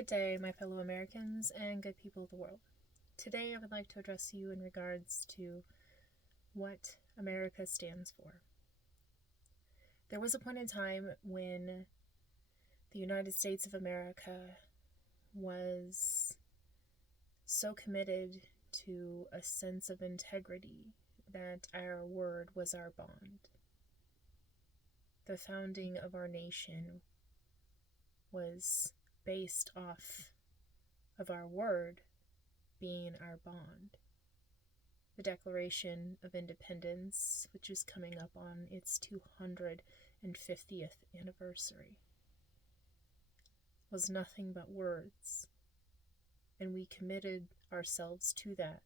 Good day, my fellow Americans and good people of the world. Today I would like to address you in regards to what America stands for. There was a point in time when the United States of America was so committed to a sense of integrity that our word was our bond. The founding of our nation was based off of our word being our bond. The Declaration of Independence, which is coming up on its 250th anniversary, was nothing but words, and we committed ourselves to that,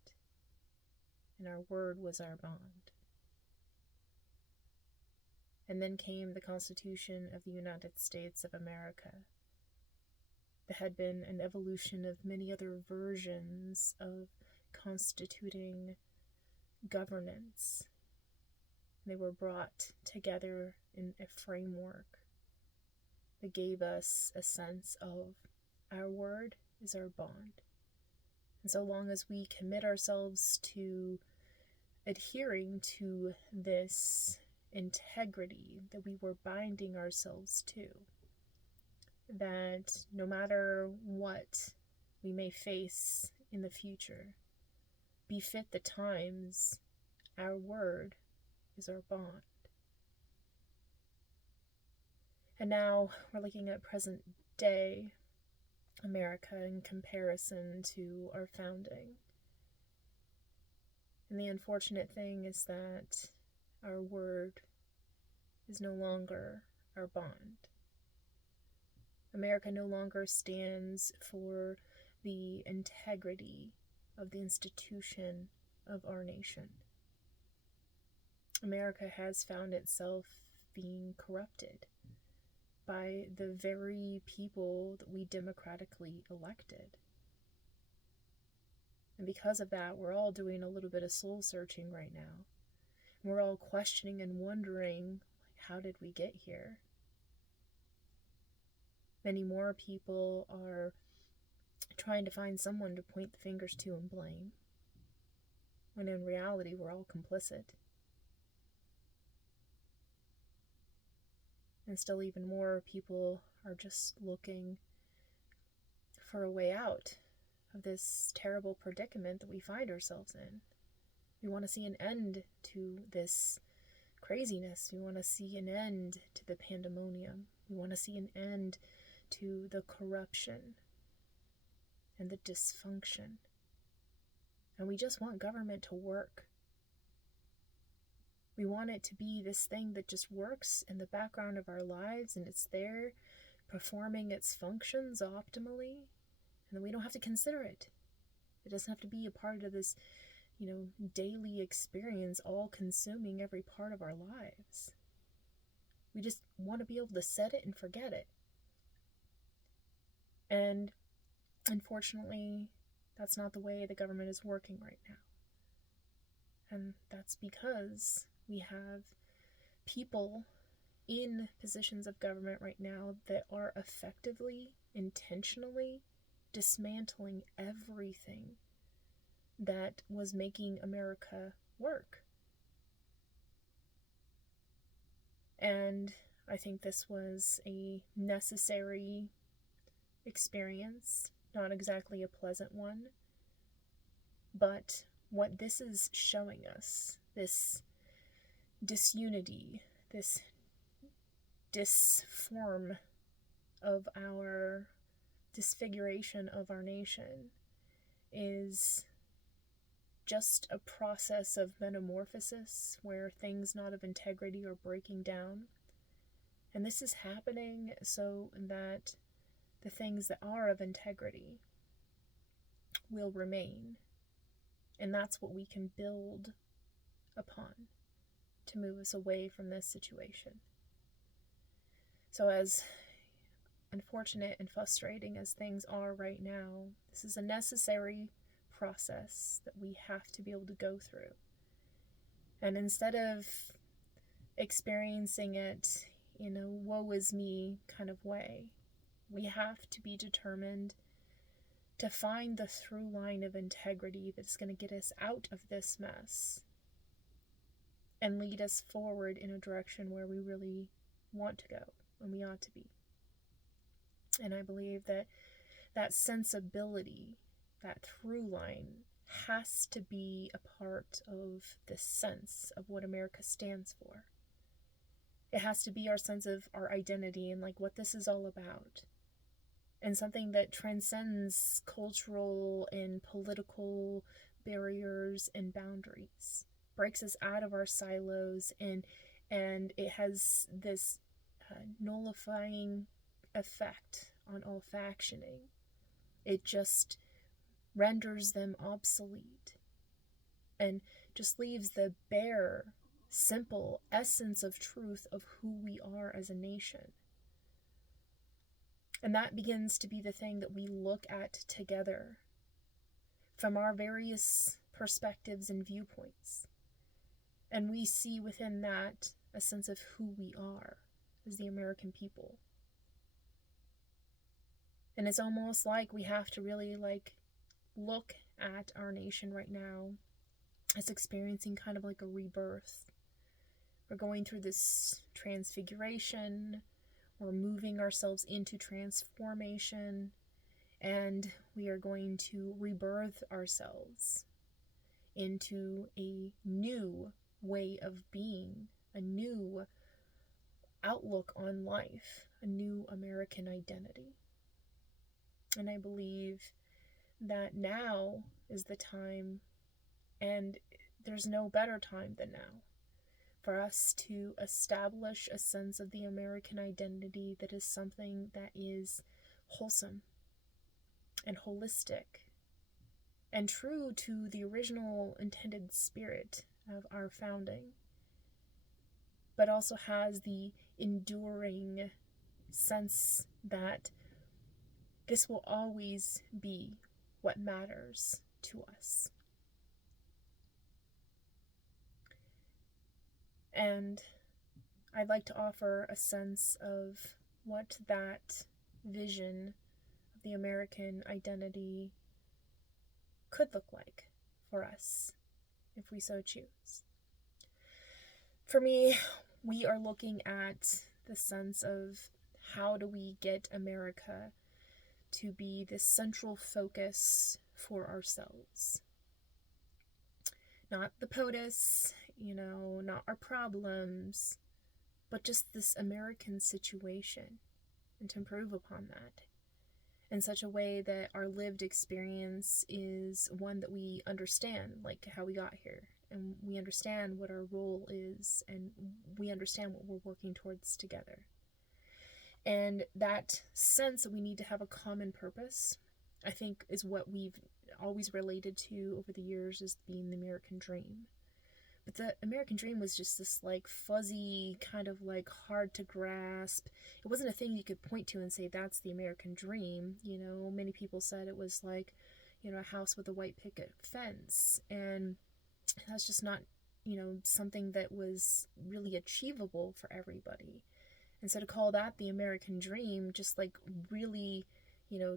and our word was our bond. And then came the Constitution of the United States of America. There had been an evolution of many other versions of constituting governance. They were brought together in a framework that gave us a sense of our word is our bond. And so long as we commit ourselves to adhering to this integrity that we were binding ourselves to, that no matter what we may face in the future, befit the times, our word is our bond. And now we're looking at present day America in comparison to our founding. And the unfortunate thing is that our word is no longer our bond. America no longer stands for the integrity of the institution of our nation. America has found itself being corrupted by the very people that we democratically elected. And because of that, we're all doing a little bit of soul searching right now. And we're all questioning and wondering, how did we get here? Many more people are trying to find someone to point the fingers to and blame, when in reality we're all complicit. And still even more people are just looking for a way out of this terrible predicament that we find ourselves in. We want to see an end to this craziness. We want to see an end to the pandemonium. We want to see an end to the corruption and the dysfunction. And we just want government to work. We want it to be this thing that just works in the background of our lives, and it's there performing its functions optimally, and then we don't have to consider it. It doesn't have to be a part of this, daily experience, all consuming every part of our lives. We just want to be able to set it and forget it. And unfortunately, that's not the way the government is working right now. And that's because we have people in positions of government right now that are effectively, intentionally dismantling everything that was making America work. And I think this was a necessary experience, not exactly a pleasant one, but what this is showing us, this disunity, this disfiguration of our nation, is just a process of metamorphosis where things not of integrity are breaking down. And this is happening so that the things that are of integrity will remain. And that's what we can build upon to move us away from this situation. So as unfortunate and frustrating as things are right now, this is a necessary process that we have to be able to go through. And instead of experiencing it in a woe is me kind of way, We have to be determined to find the through line of integrity that's going to get us out of this mess and lead us forward in a direction where we really want to go and we ought to be. And I believe that that sensibility, that through line, has to be a part of the sense of what America stands for. It has to be our sense of our identity and like what this is all about. And something that transcends cultural and political barriers and boundaries, breaks us out of our silos, and it has this nullifying effect on all factioning. It just renders them obsolete and just leaves the bare, simple essence of truth of who we are as a nation. And that begins to be the thing that we look at together from our various perspectives and viewpoints. And we see within that a sense of who we are as the American people. And it's almost like we have to really look at our nation right now as experiencing kind of like a rebirth. We're going through this transfiguration. We're moving ourselves into transformation, and we are going to rebirth ourselves into a new way of being, a new outlook on life, a new American identity. And I believe that now is the time, and there's no better time than now, for us to establish a sense of the American identity that is something that is wholesome and holistic and true to the original intended spirit of our founding, but also has the enduring sense that this will always be what matters to us. And I'd like to offer a sense of what that vision of the American identity could look like for us, if we so choose. For me, we are looking at the sense of how do we get America to be this central focus for ourselves. Not the POTUS, not our problems, but just this American situation, and to improve upon that in such a way that our lived experience is one that we understand, like how we got here, and we understand what our role is, and we understand what we're working towards together. And that sense that we need to have a common purpose, I think, is what we've always related to over the years as being the American dream. But the American dream was just this fuzzy, kind of hard to grasp. It wasn't a thing you could point to and say, that's the American dream. Many people said it was a house with a white picket fence. And that's just not, something that was really achievable for everybody. And so to call that the American dream just really,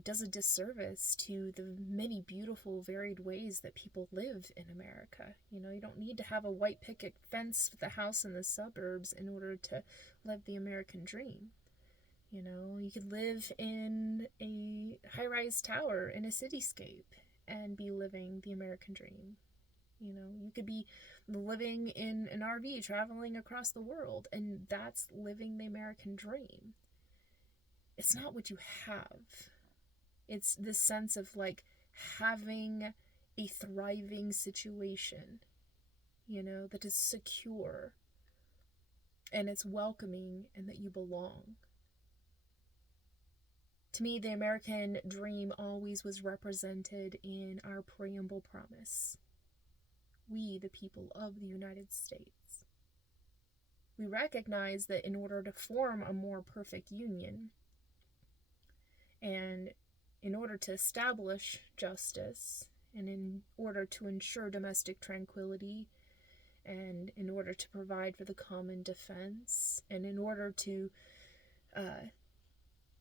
does a disservice to the many beautiful, varied ways that people live in America. You don't need to have a white picket fence with a house in the suburbs in order to live the American dream. You could live in a high-rise tower in a cityscape and be living the American dream. You could be living in an RV traveling across the world, and that's living the American dream. It's not what you have. It's this sense of having a thriving situation, that is secure and it's welcoming and that you belong. To me, the American dream always was represented in our preamble promise. We, the people of the United States. We recognize that in order to form a more perfect union, and in order to establish justice, and in order to ensure domestic tranquility, and in order to provide for the common defense, and in order to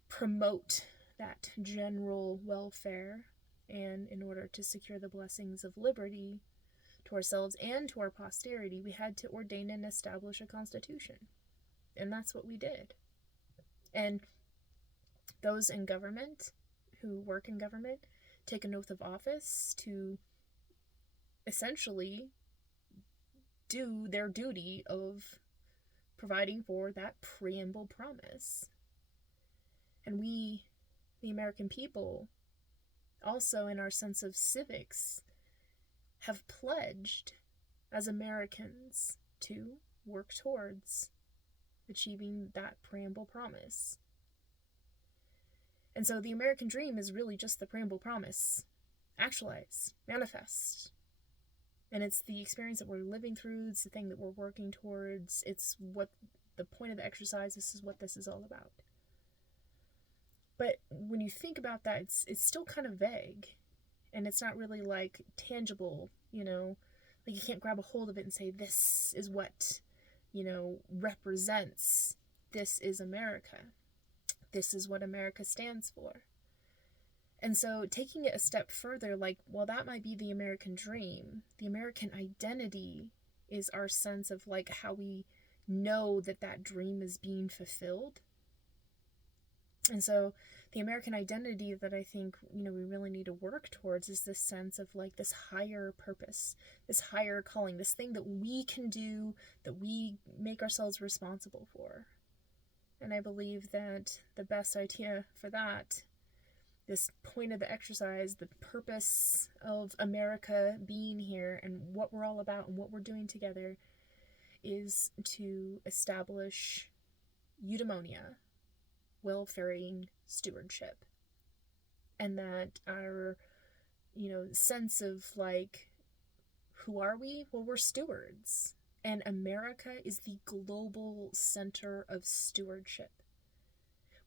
promote that general welfare, and in order to secure the blessings of liberty to ourselves and to our posterity, we had to ordain and establish a constitution. And that's what we did. And those in government, who work in government, take an oath of office to essentially do their duty of providing for that preamble promise. And we, the American people, also in our sense of civics, have pledged as Americans to work towards achieving that preamble promise. And so the American dream is really just the preamble promise, actualized, manifest. And it's the experience that we're living through, it's the thing that we're working towards, it's what the point of the exercise, this is what this is all about. But when you think about that, it's still kind of vague, and it's not really like tangible, like you can't grab a hold of it and say, this is what, represents, this is America. This is what America stands for. And so taking it a step further, like, well, that might be the American dream. The American identity is our sense of like how we know that that dream is being fulfilled. And so the American identity that I think, we really need to work towards is this sense of like this higher purpose, this higher calling, this thing that we can do, that we make ourselves responsible for. And I believe that the best idea for that, this point of the exercise, the purpose of America being here and what we're all about and what we're doing together, is to establish eudaimonia, welfaring stewardship. And that our, sense of like, who are we? Well, we're stewards. And America is the global center of stewardship.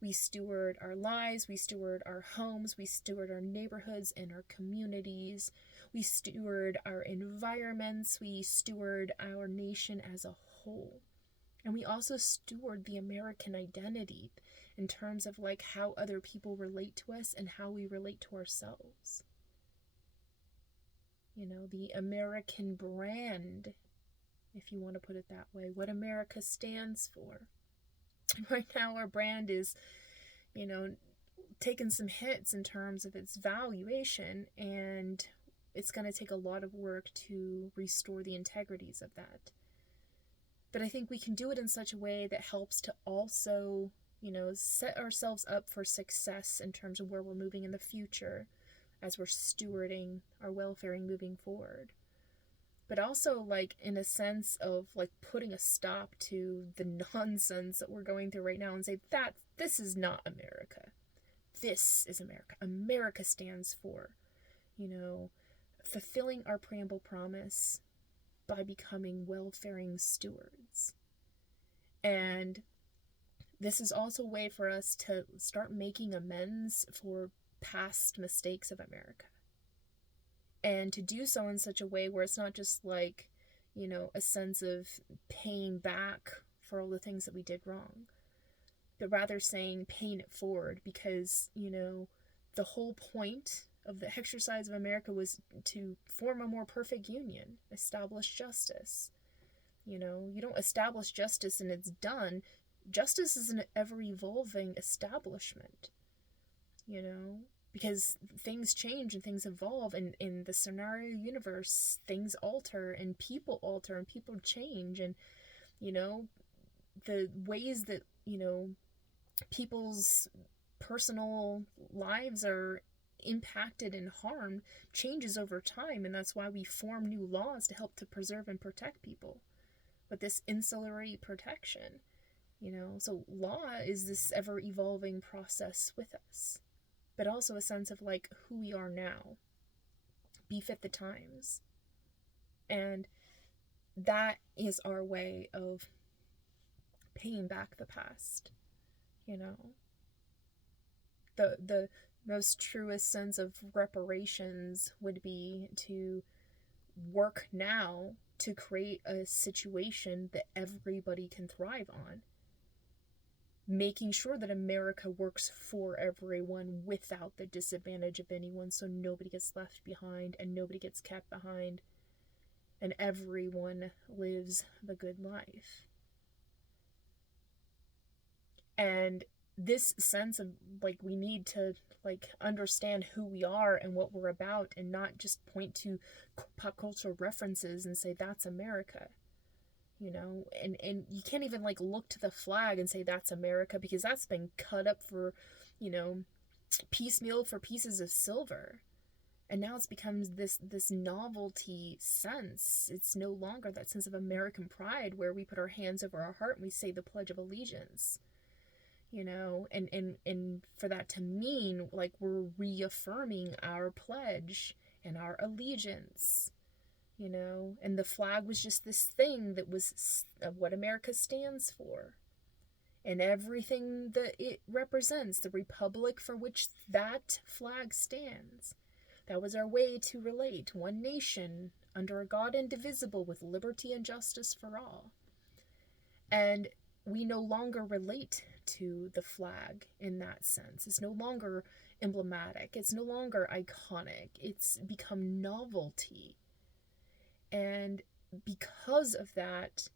We steward our lives, we steward our homes, we steward our neighborhoods and our communities, we steward our environments, we steward our nation as a whole. And we also steward the American identity in terms of like how other people relate to us and how we relate to ourselves. The American brand, if you want to put it that way, what America stands for. Right now our brand is, taking some hits in terms of its valuation, and it's going to take a lot of work to restore the integrities of that. But I think we can do it in such a way that helps to also, set ourselves up for success in terms of where we're moving in the future as we're stewarding our welfaring moving forward. But also, like, in a sense of, like, putting a stop to the nonsense that we're going through right now and say, this is not America. This is America. America stands for, fulfilling our preamble promise by becoming welfaring stewards. And this is also a way for us to start making amends for past mistakes of America. And to do so in such a way where it's not just like, a sense of paying back for all the things that we did wrong, but rather saying paying it forward, because, the whole point of the exercise of America was to form a more perfect union, establish justice. You don't establish justice and it's done. Justice is an ever-evolving establishment, because things change and things evolve, and in the scenario universe, things alter and people change, and, the ways that, people's personal lives are impacted and harmed changes over time, and that's why we form new laws to help to preserve and protect people with this insulary protection. So law is this ever-evolving process with us, but also a sense of like who we are now, befit the times. And that is our way of paying back the past. The most truest sense of reparations would be to work now to create a situation that everybody can thrive on. making sure that America works for everyone without the disadvantage of anyone, so nobody gets left behind and nobody gets kept behind, and everyone lives the good life. And this sense of like, we need to like understand who we are and what we're about, and not just point to pop culture references and say that's America, you know. And you can't even like look to the flag and say that's America, because that's been cut up for, you know, piecemeal for pieces of silver. And now it's become this novelty sense. It's no longer that sense of American pride where we put our hands over our heart and we say the Pledge of Allegiance, you know. And for that to mean like we're reaffirming our pledge and our allegiance, you know. And the flag was just this thing that was what America stands for, and everything that it represents, the republic for which that flag stands. That was our way to relate, one nation under a God indivisible with liberty and justice for all. And we no longer relate to the flag in that sense. It's no longer emblematic. It's no longer iconic. It's become novelty. And because of that,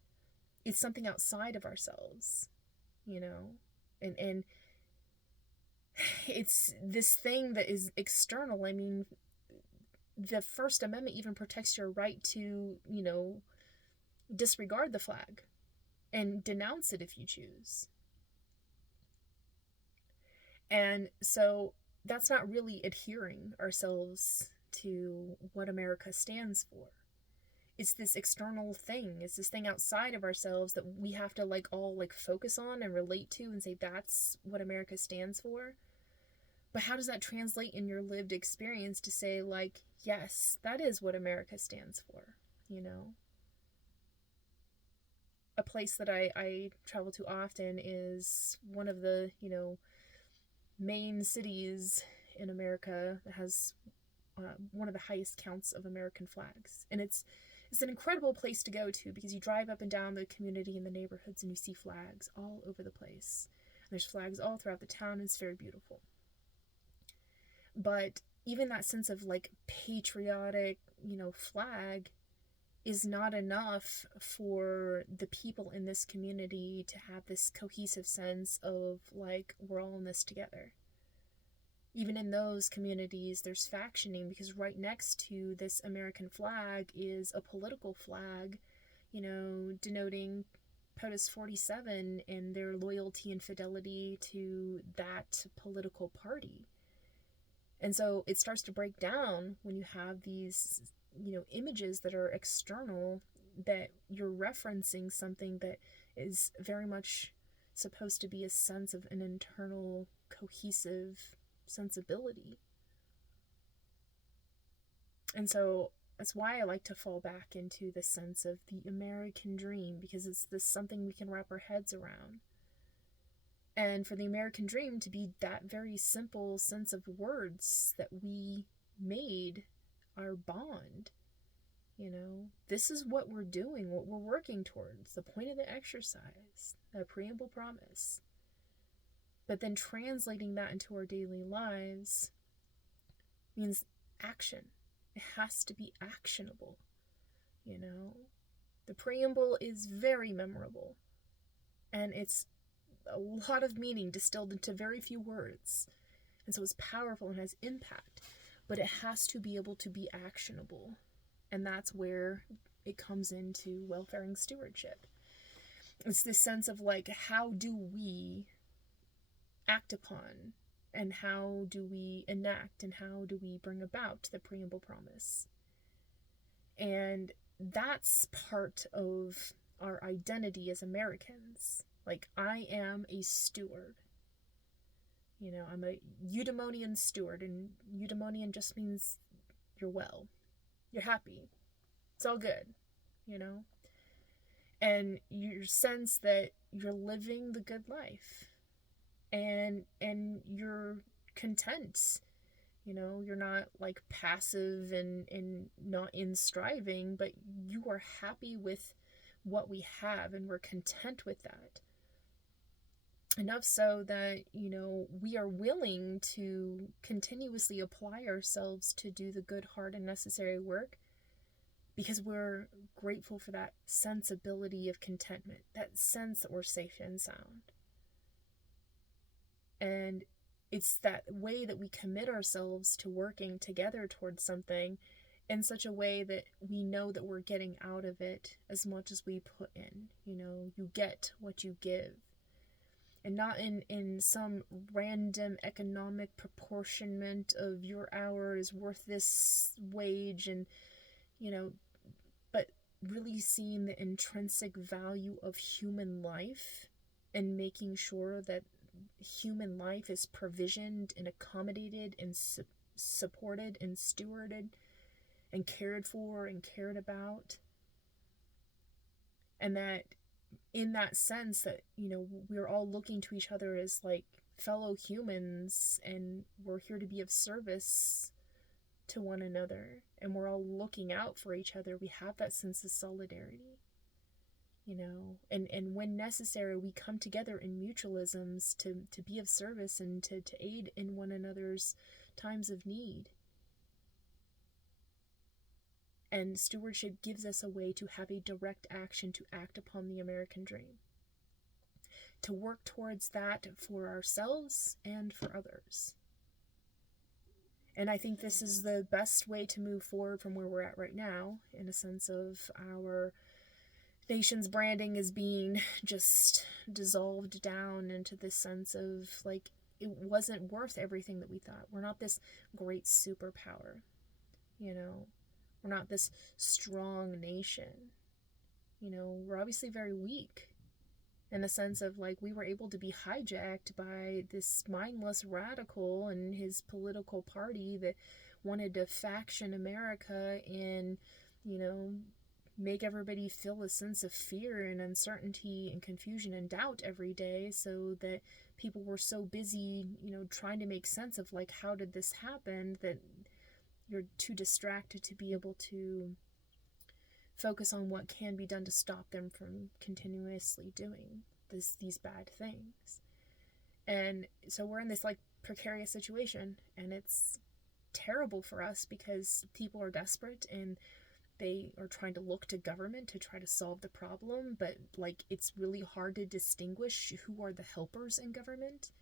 it's something outside of ourselves, you know? And it's this thing that is external. I mean, the First Amendment even protects your right to, you know, disregard the flag and denounce it if you choose. And so that's not really adhering ourselves to what America stands for. It's this external thing. It's this thing outside of ourselves that we have to like all like focus on and relate to and say that's what America stands for. But how does that translate in your lived experience to say like, yes, that is what America stands for, you know? A place that I travel to often is one of the, you know, main cities in America that has one of the highest counts of American flags. And it's an incredible place to go to, because you drive up and down the community and the neighborhoods and you see flags all over the place. And there's flags all throughout the town, and it's very beautiful. But even that sense of like patriotic, you know, flag is not enough for the people in this community to have this cohesive sense of like, we're all in this together. Even in those communities, there's factioning, because right next to this American flag is a political flag, you know, denoting POTUS 47 and their loyalty and fidelity to that political party. And so it starts to break down when you have these, you know, images that are external, that you're referencing something that is very much supposed to be a sense of an internal cohesive sensibility. And so that's why I like to fall back into the sense of the American dream, because it's this something we can wrap our heads around. And for the American dream to be that very simple sense of words that we made our bond, you know, this is what we're doing, what we're working towards, the point of the exercise, the preamble promise. But then translating that into our daily lives means action. It has to be actionable, you know. The preamble is very memorable, and it's a lot of meaning distilled into very few words. And so it's powerful and has impact, but it has to be able to be actionable. And that's where it comes into welfaring stewardship. It's this sense of like, how do we act upon, and how do we enact, and how do we bring about the preamble promise? And that's part of our identity as Americans. Like, I am a steward. You know, I'm a eudaimonian steward, and eudaimonian just means you're well. You're happy. It's all good, you know? And your sense that you're living the good life. And you're content. You know, you're not like passive and not in striving, but you are happy with what we have, and we're content with that. Enough so that, we are willing to continuously apply ourselves to do the good, hard, and necessary work because we're grateful for that sensibility of contentment, that sense that we're safe and sound. And it's that way that we commit ourselves to working together towards something in such a way that we know that we're getting out of it as much as we put in. You get what you give. And not in some random economic proportionment of your hour is worth this wage, and but really seeing the intrinsic value of human life and making sure that human life is provisioned and accommodated and supported and stewarded and cared for and cared about. And that in that sense that, we're all looking to each other as like fellow humans, and we're here to be of service to one another, and we're all looking out for each other. We have that sense of solidarity, and when necessary, we come together in mutualisms to be of service and to aid in one another's times of need. And stewardship gives us a way to have a direct action to act upon the American dream, to work towards that for ourselves and for others. And I think this is the best way to move forward from where we're at right now, in a sense of our nation's branding is being just dissolved down into this sense of like, it wasn't worth everything that we thought. We're not this great superpower, we're not this strong nation. We're obviously very weak in the sense of like we were able to be hijacked by this mindless radical and his political party that wanted to faction America and, make everybody feel a sense of fear and uncertainty and confusion and doubt every day, so that people were so busy, trying to make sense of like, how did this happen, that you're too distracted to be able to focus on what can be done to stop them from continuously doing these bad things. And so we're in this like precarious situation, and it's terrible for us because people are desperate and they are trying to look to government to try to solve the problem, but like it's really hard to distinguish who are the helpers in government.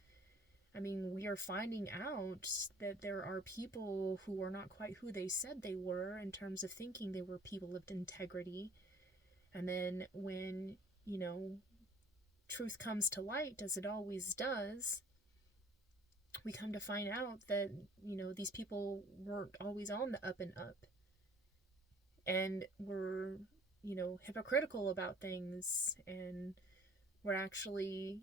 I mean, we are finding out that there are people who are not quite who they said they were in terms of thinking they were people of integrity. And then when, truth comes to light, as it always does, we come to find out that, these people weren't always on the up and up. And were, hypocritical about things, and were actually,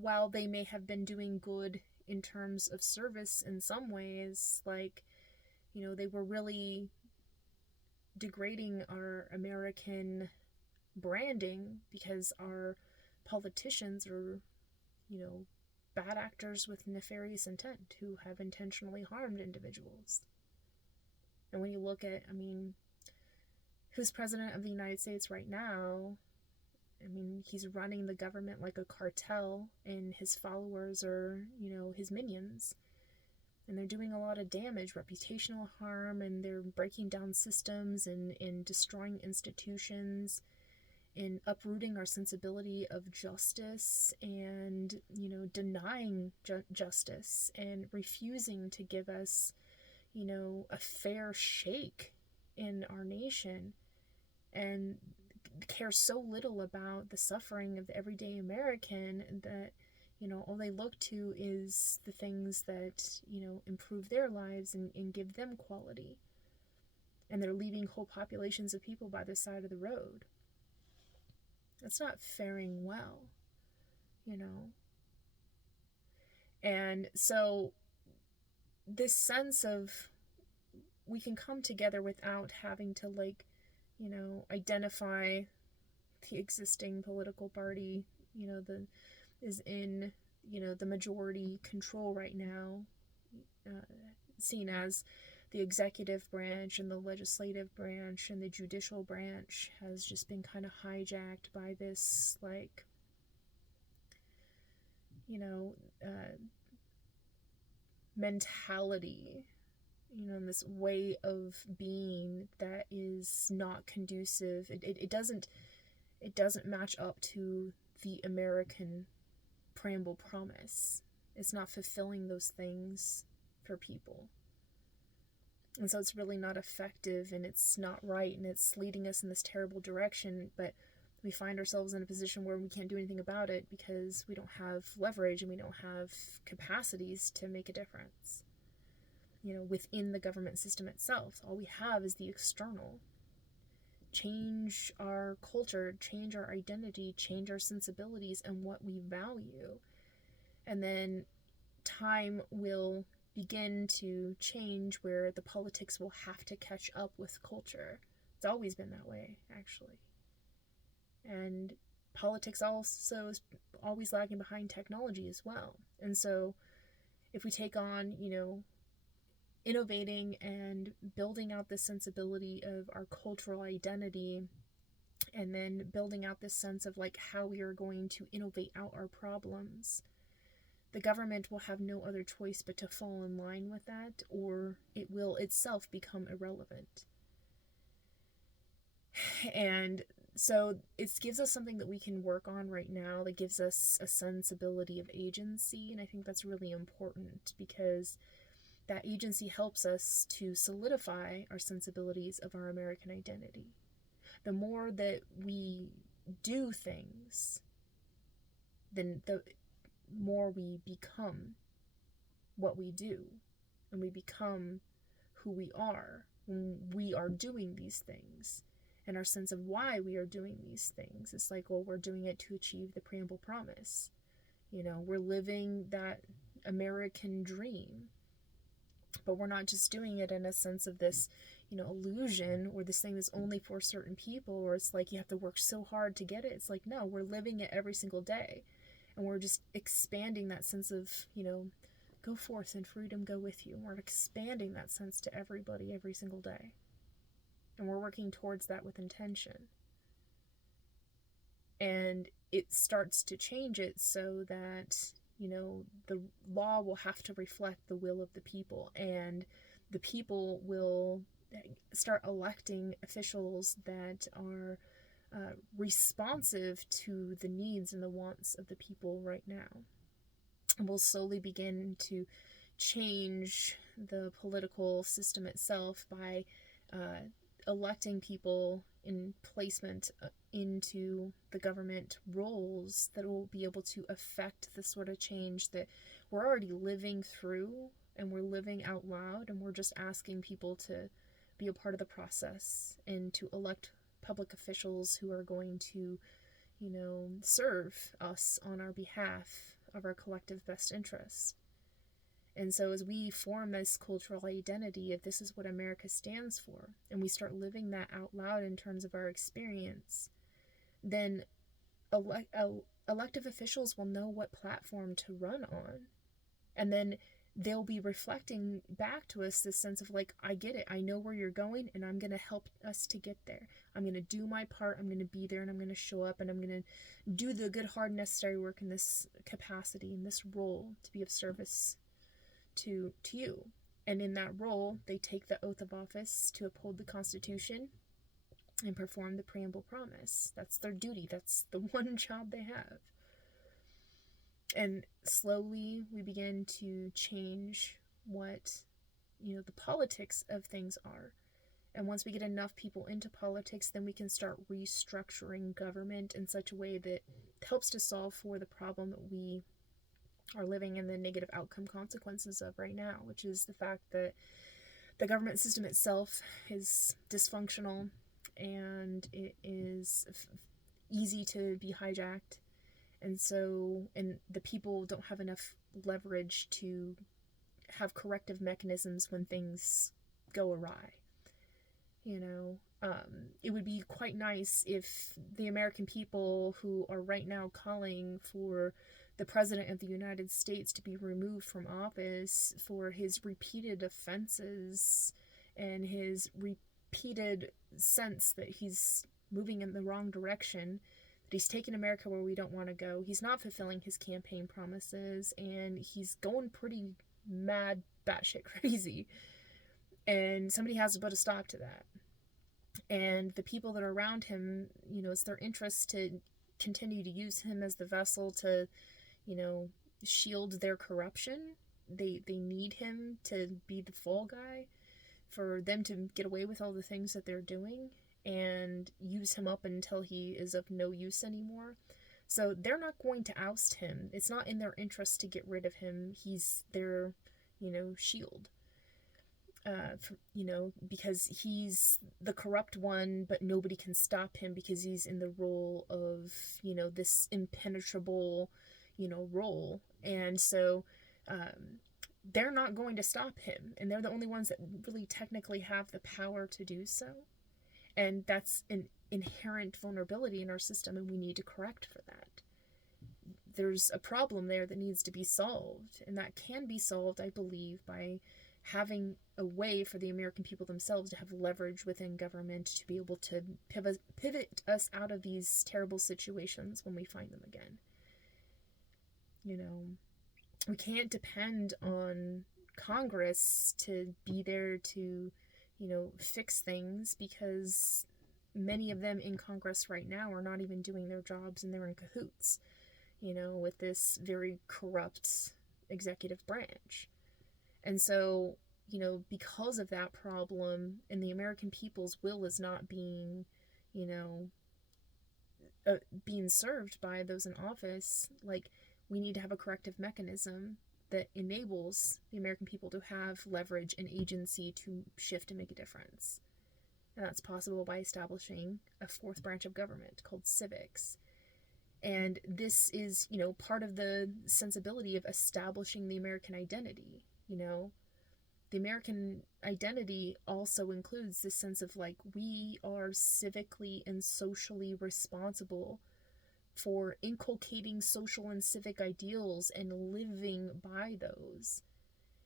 while they may have been doing good in terms of service in some ways, like, they were really degrading our American branding because our politicians are, bad actors with nefarious intent who have intentionally harmed individuals. And when you look at, who's president of the United States right now, he's running the government like a cartel, and his followers are, his minions. And they're doing a lot of damage, reputational harm, and they're breaking down systems and destroying institutions and uprooting our sensibility of justice and, denying justice and refusing to give us, a fair shake in our nation, and care so little about the suffering of the everyday American that, all they look to is the things that, improve their lives and give them quality. And they're leaving whole populations of people by the side of the road. That's not faring well, And so this sense of we can come together without having to identify the existing political party, is in, the majority control right now, seen as the executive branch and the legislative branch and the judicial branch has just been kind of hijacked by this mentality, and this way of being that is not conducive. It doesn't match up to the American preamble promise. It's not fulfilling those things for people. And so it's really not effective, and it's not right, and it's leading us in this terrible direction, but we find ourselves in a position where we can't do anything about it because we don't have leverage and we don't have capacities to make a difference. Within the government system itself, all we have is the external. Change our culture, change our identity, change our sensibilities and what we value. And then time will begin to change where the politics will have to catch up with culture. It's always been that way, actually. And politics also is always lagging behind technology as well. And so if we take on, innovating and building out this sensibility of our cultural identity, and then building out this sense of like how we are going to innovate out our problems, the government will have no other choice but to fall in line with that, or it will itself become irrelevant. And so it gives us something that we can work on right now that gives us a sensibility of agency, and I think that's really important because that agency helps us to solidify our sensibilities of our American identity. The more that we do things, then the more we become what we do, and we become who we are when we are doing these things. And our sense of why we are doing these things, it's like, well, we're doing it to achieve the preamble promise. We're living that American dream. But we're not just doing it in a sense of this, illusion or this thing that's only for certain people, or it's like you have to work so hard to get it. It's like, no, we're living it every single day. And we're just expanding that sense of, go forth and freedom go with you. And we're expanding that sense to everybody every single day. And we're working towards that with intention. And it starts to change it so that, the law will have to reflect the will of the people, and the people will start electing officials that are responsive to the needs and the wants of the people right now. And we'll slowly begin to change the political system itself by electing people in placement into the government roles that will be able to affect the sort of change that we're already living through, and we're living out loud, and we're just asking people to be a part of the process and to elect public officials who are going to, serve us on our behalf of our collective best interests. And so as we form this cultural identity of this is what America stands for, and we start living that out loud in terms of our experience, then elective officials will know what platform to run on. And then they'll be reflecting back to us this sense of like, I get it, I know where you're going, and I'm going to help us to get there. I'm going to do my part, I'm going to be there, and I'm going to show up, and I'm going to do the good, hard, necessary work in this capacity, in this role, to be of service to you. And in that role, they take the oath of office to uphold the Constitution and perform the preamble promise. That's their duty. That's the one job they have. And slowly we begin to change what, the politics of things are. And once we get enough people into politics, then we can start restructuring government in such a way that helps to solve for the problem that we are living in the negative outcome consequences of right now, which is the fact that the government system itself is dysfunctional, and it is easy to be hijacked. And the people don't have enough leverage to have corrective mechanisms when things go awry. It would be quite nice if the American people who are right now calling for the President of the United States to be removed from office for his repeated offenses and his repeated sense that he's moving in the wrong direction, that he's taking America where we don't want to go. He's not fulfilling his campaign promises, and he's going pretty mad, batshit crazy. And somebody has to put a stop to that. And the people that are around him, you know, it's their interest to continue to use him as the vessel to, you know, shield their corruption. They need him to be the fall guy for them to get away with all the things that they're doing and use him up until he is of no use anymore. So they're not going to oust him. It's not in their interest to get rid of him. He's their, you know, shield. You know, because he's the corrupt one, but nobody can stop him because he's in the role of, you know, this impenetrable, you know, role. And so they're not going to stop him, and they're the only ones that really technically have the power to do so. And that's an inherent vulnerability in our system, and we need to correct for that. There's a problem there that needs to be solved, and that can be solved, I believe, by having a way for the American people themselves to have leverage within government to be able to pivot us out of these terrible situations when we find them again. You know, we can't depend on Congress to be there to, you know, fix things, because many of them in Congress right now are not even doing their jobs, and they're in cahoots, you know, with this very corrupt executive branch. And so, you know, because of that problem, and the American people's will is not being, you know, being served by those in office, like, we need to have a corrective mechanism that enables the American people to have leverage and agency to shift and make a difference. And that's possible by establishing a fourth branch of government called civics. And this is, you know, part of the sensibility of establishing the American identity. You know, the American identity also includes this sense of, like, we are civically and socially responsible for inculcating social and civic ideals and living by those,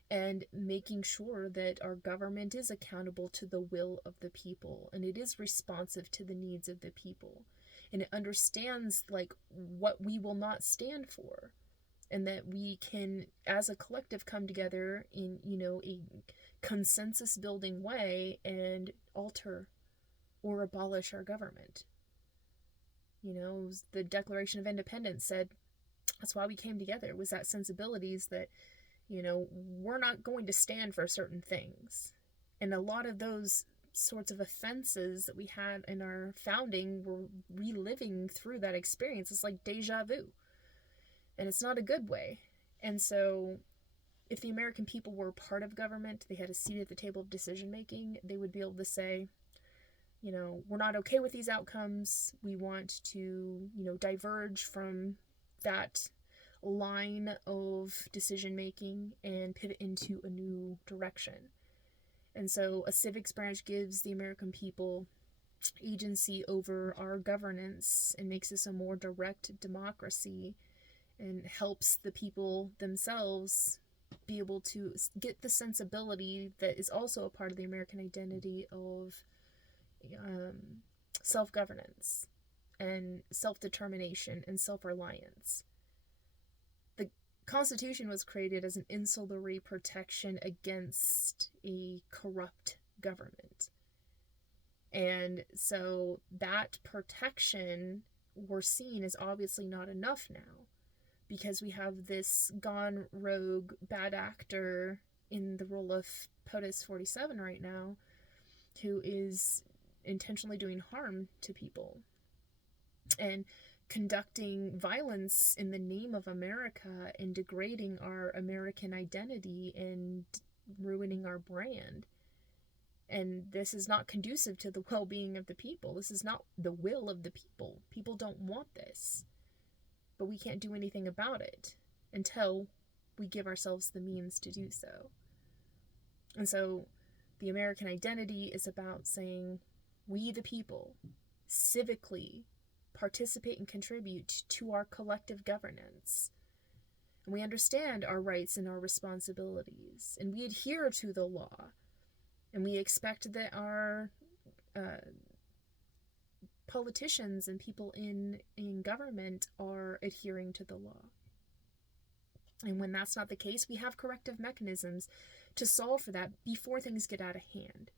and making sure that our government is accountable to the will of the people, and it is responsive to the needs of the people, and it understands, like, what we will not stand for, and that we can, as a collective, come together in, you know, a consensus building way and alter or abolish our government. You know, the Declaration of Independence said that's why we came together. It was that sensibilities that, you know, we're not going to stand for certain things. And a lot of those sorts of offenses that we had in our founding, we're reliving through that experience. It's like deja vu. And it's not a good way. And so if the American people were part of government, they had a seat at the table of decision making, they would be able to say, you know, we're not okay with these outcomes. We want to, you know, diverge from that line of decision making and pivot into a new direction. And so a civics branch gives the American people agency over our governance and makes us a more direct democracy, and helps the people themselves be able to get the sensibility that is also a part of the American identity of self-governance and self-determination and self-reliance. The Constitution was created as an insulary protection against a corrupt government. And so that protection we're seeing is obviously not enough now, because we have this gone rogue bad actor in the role of POTUS 47 right now, who is intentionally doing harm to people and conducting violence in the name of America and degrading our American identity and ruining our brand. And this is not conducive to the well-being of the people. This is not the will of the people. People don't want this. But we can't do anything about it until we give ourselves the means to do so. And so the American identity is about saying, we the people civically participate and contribute to our collective governance. And we understand our rights and our responsibilities, and we adhere to the law, and we expect that our politicians and people in government are adhering to the law. And when that's not the case, we have corrective mechanisms to solve for that before things get out of hand.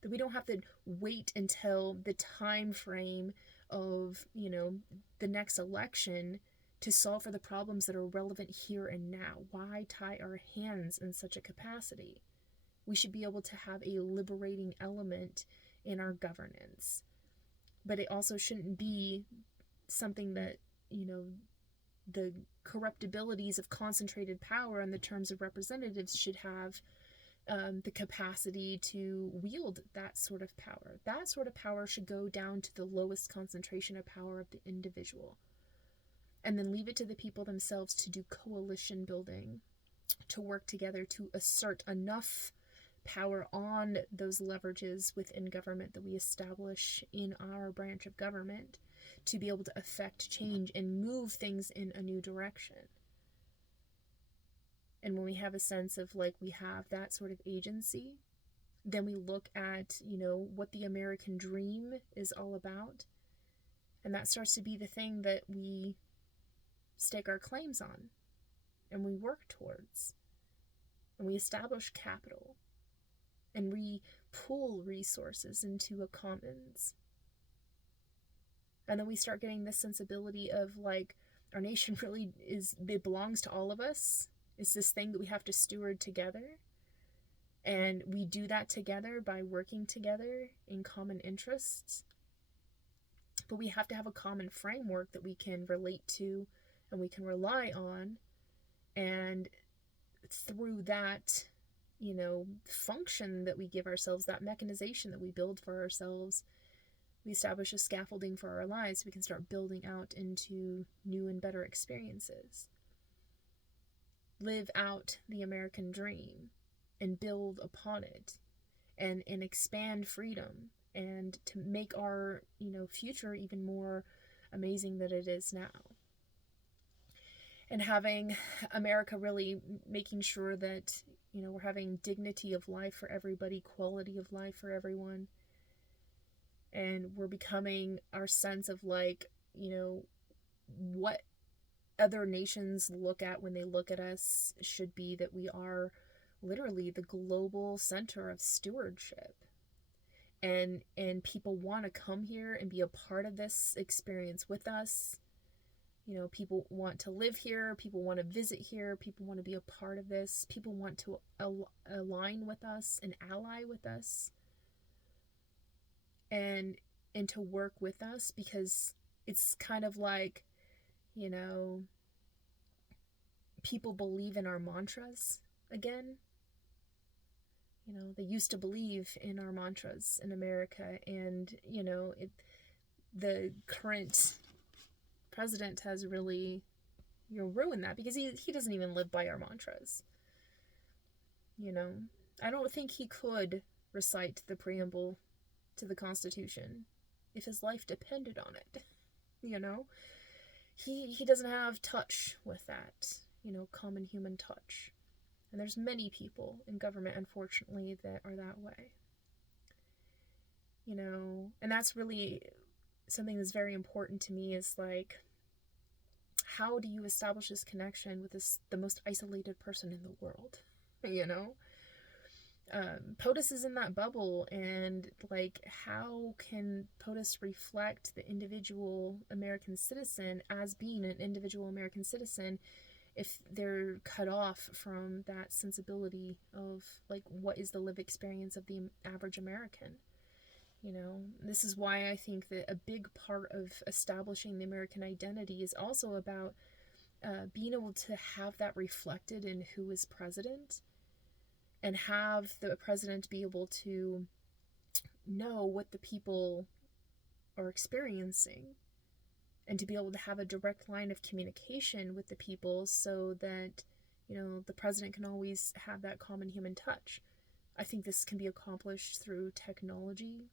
That we don't have to wait until the time frame of, the next election to solve for the problems that are relevant here and now. Why tie our hands in such a capacity? We should be able to have a liberating element in our governance. But it also shouldn't be something that, the corruptibilities of concentrated power in the terms of representatives should have the capacity to wield that sort of power. That sort of power should go down to the lowest concentration of power of the individual. And then leave it to the people themselves to do coalition building, to work together to assert enough power on those leverages within government that we establish in our branch of government to be able to affect change and move things in a new direction. And when we have a sense of we have that sort of agency, then we look at, what the American dream is all about. And that starts to be the thing that we stake our claims on and we work towards. And we establish capital and we pool resources into a commons. And then we start getting this sensibility of our nation really it belongs to all of us. It's this thing that we have to steward together. And we do that together by working together in common interests. But we have to have a common framework that we can relate to and we can rely on. And through that, function that we give ourselves, that mechanization that we build for ourselves, we establish a scaffolding for our lives so we can start building out into new and better experiences. Live out the American dream and build upon it and expand freedom and to make our, future even more amazing than it is now. And having America really making sure that, we're having dignity of life for everybody, quality of life for everyone. And we're becoming our sense of what other nations look at when they look at us should be that we are literally the global center of stewardship. And people want to come here and be a part of this experience with us. People want to live here, people want to visit here, people want to be a part of this, people want to align with us and ally with us. And to work with us, because it's kind of people believe in our mantras again. They used to believe in our mantras in America, and the current president has really ruined that, because he doesn't even live by our mantras. I don't think he could recite the preamble to the Constitution if his life depended on it. He doesn't have touch with that, common human touch. And there's many people in government, unfortunately, that are that way. And that's really something that's very important to me, is how do you establish this connection with the most isolated person in the world? POTUS is in that bubble, and how can POTUS reflect the individual American citizen as being an individual American citizen if they're cut off from that sensibility of what is the lived experience of the average American? This is why I think that a big part of establishing the American identity is also about being able to have that reflected in who is president, and have the president be able to know what the people are experiencing, and to be able to have a direct line of communication with the people so that, the president can always have that common human touch. I think this can be accomplished through technology,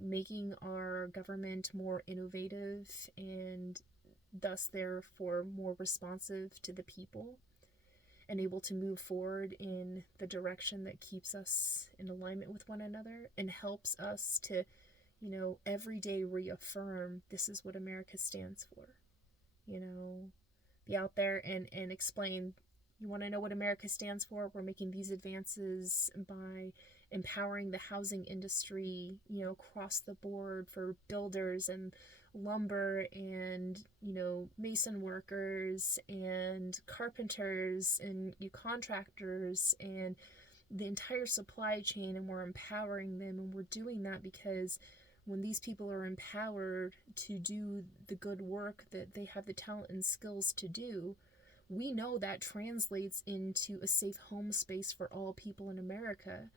making our government more innovative and thus therefore more responsive to the people, and able to move forward in the direction that keeps us in alignment with one another and helps us to, every day reaffirm this is what America stands for. Be out there and explain, you want to know what America stands for? We're making these advances by empowering the housing industry, across the board for builders and lumber and, mason workers and carpenters and contractors and the entire supply chain, and we're empowering them. And we're doing that because when these people are empowered to do the good work that they have the talent and skills to do, we know that translates into a safe home space for all people in America,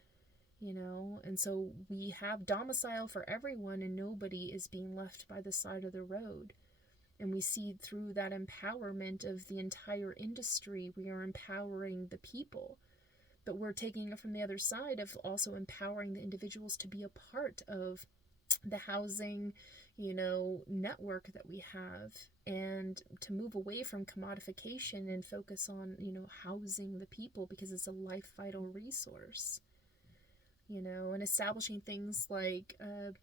and so we have domicile for everyone, and nobody is being left by the side of the road. And we see through that empowerment of the entire industry, we are empowering the people. But we're taking it from the other side of also empowering the individuals to be a part of the housing, network that we have, and to move away from commodification and focus on, housing the people, because it's a life vital resource, and establishing things like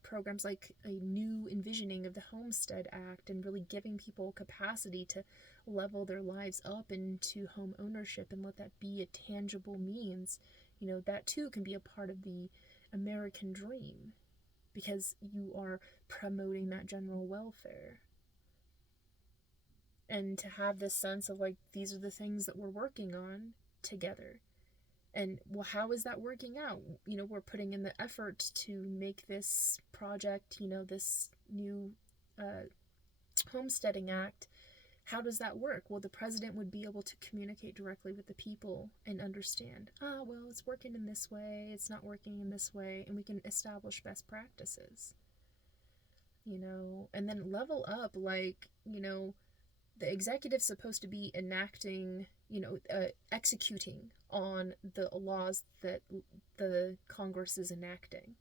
programs like a new envisioning of the Homestead Act, and really giving people capacity to level their lives up into home ownership and let that be a tangible means. That too can be a part of the American dream, because you are promoting that general welfare. And to have this sense of like, these are the things that we're working on together. And well, how is that working out? We're putting in the effort to make this project, this new Homesteading Act. How does that work? Well, the president would be able to communicate directly with the people and understand, well, it's working in this way, it's not working in this way, and we can establish best practices. And then level up, like, the executive's supposed to be enacting, executing on the laws that the Congress is enacting.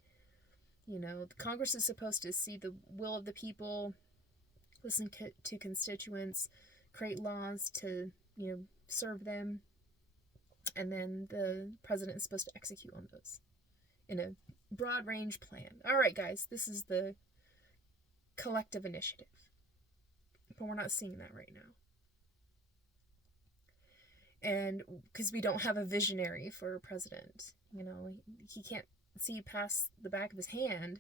The Congress is supposed to see the will of the people, listen to constituents, create laws to, serve them, and then the president is supposed to execute on those in a broad range plan. All right, guys, this is the collective initiative. But we're not seeing that right now. And because we don't have a visionary for a president, he can't see past the back of his hand,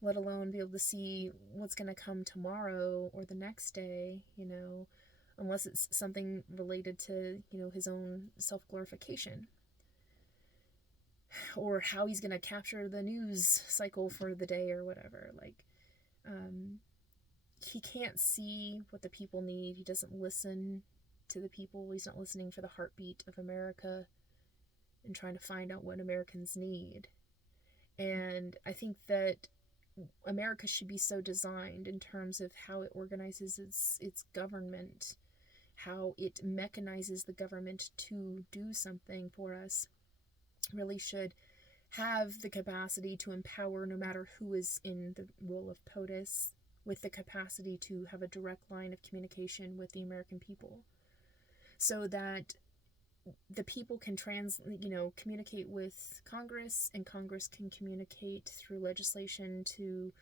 let alone be able to see what's going to come tomorrow or the next day, unless it's something related to, his own self-glorification, or how he's going to capture the news cycle for the day or whatever. Like, he can't see what the people need. He doesn't listen to the people. He's not listening for the heartbeat of America and trying to find out what Americans need. And I think that America should be so designed in terms of how it organizes its government, how it mechanizes the government to do something for us, really should have the capacity to empower no matter who is in the role of POTUS, with the capacity to have a direct line of communication with the American people, so that the people can communicate with Congress, and Congress can communicate through legislation to,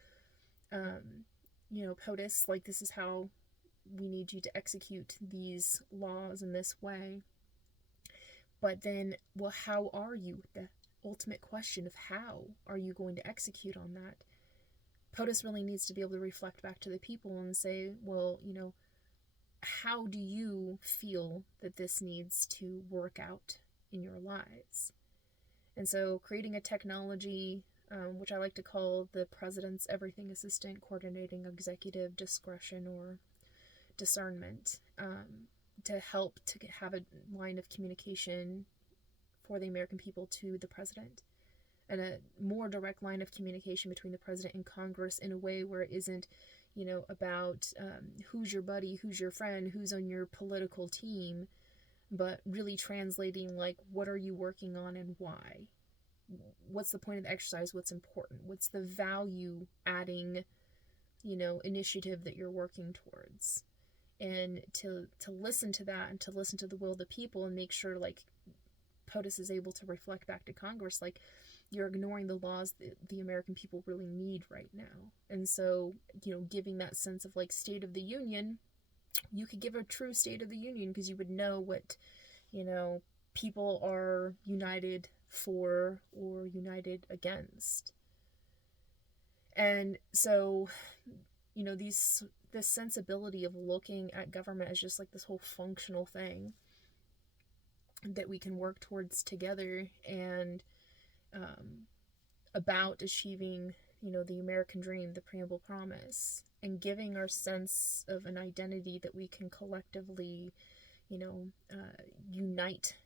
POTUS, like, this is how we need you to execute these laws in this way. But then, well, how are you? The ultimate question of how are you going to execute on that? POTUS really needs to be able to reflect back to the people and say, well, how do you feel that this needs to work out in your lives? And so creating a technology, which I like to call the President's Everything Assistant, coordinating executive discretion or discernment, to help to have a line of communication for the American people to the President, and a more direct line of communication between the President and Congress, in a way where it isn't, about who's your buddy, who's your friend, who's on your political team, but really translating, like, what are you working on and why? What's the point of the exercise? What's important? What's the value adding, initiative that you're working towards? And to listen to that, and to listen to the will of the people, and make sure, like, POTUS is able to reflect back to Congress, like, you're ignoring the laws that the American people really need right now. And so, giving that sense of like State of the Union, you could give a true State of the Union because you would know what, people are united for or united against. And so, this sensibility of looking at government as just like this whole functional thing that we can work towards together, and about achieving, the American dream, the preamble promise, and giving our sense of an identity that we can collectively, unite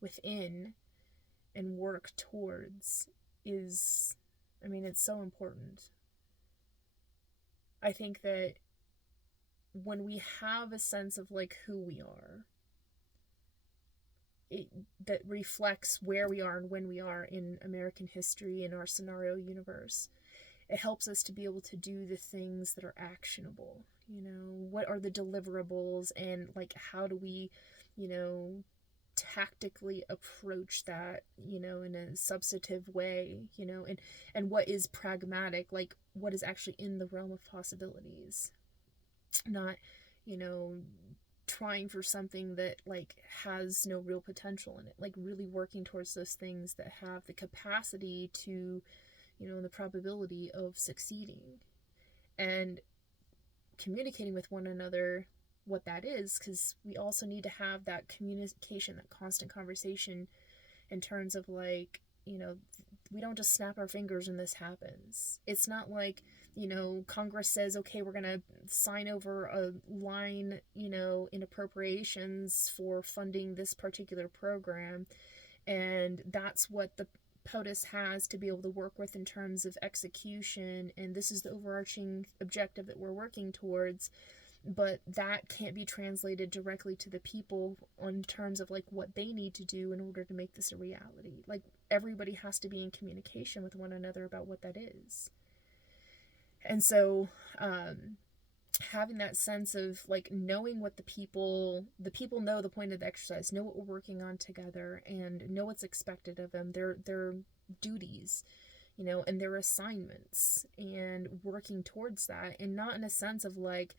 within and work towards is, it's so important. I think that when we have a sense of like who we are, that reflects where we are and when we are in American history, in our scenario universe, it helps us to be able to do the things that are actionable. What are the deliverables, and like how do we, tactically approach that, in a substantive way, and what is pragmatic, like what is actually in the realm of possibilities, not, trying for something that like has no real potential in it, like really working towards those things that have the capacity to, the probability of succeeding, and communicating with one another what that is, because we also need to have that communication, that constant conversation, in terms of like, we don't just snap our fingers and this happens. It's not like, Congress says, okay, we're going to sign over a line, in appropriations for funding this particular program, and that's what the POTUS has to be able to work with in terms of execution, and this is the overarching objective that we're working towards. But that can't be translated directly to the people in terms of like what they need to do in order to make this a reality. Like, everybody has to be in communication with one another about what that is. And so having that sense of like knowing what the people know the point of the exercise, know what we're working on together, and know what's expected of them, their duties, and their assignments, and working towards that, and not in a sense of like,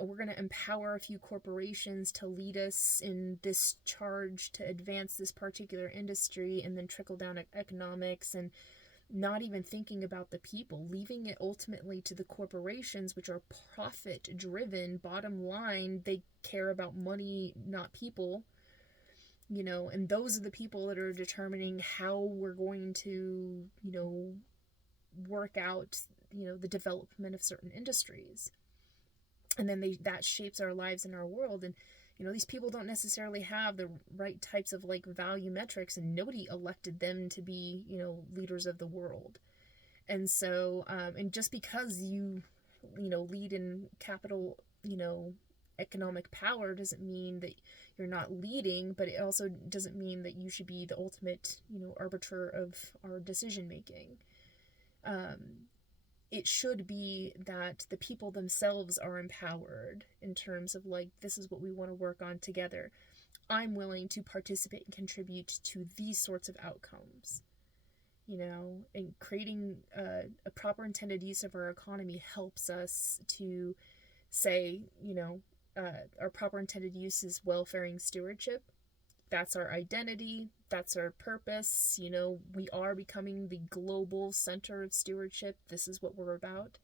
we're going to empower a few corporations to lead us in this charge to advance this particular industry, and then trickle down economics, and not even thinking about the people, leaving it ultimately to the corporations, which are profit driven. Bottom line, they care about money, not people, and those are the people that are determining how we're going to, work out, the development of certain industries. And then that shapes our lives and our world. And these people don't necessarily have the right types of like value metrics, and nobody elected them to be, leaders of the world. And so and just because you lead in capital, economic power, doesn't mean that you're not leading, but it also doesn't mean that you should be the ultimate, arbiter of our decision making. It should be that the people themselves are empowered in terms of like, this is what we want to work on together. I'm willing to participate and contribute to these sorts of outcomes. And creating a proper intended use of our economy helps us to say, our proper intended use is welfaring stewardship. That's our identity. That's our purpose. We are becoming the global center of stewardship. This is what we're about.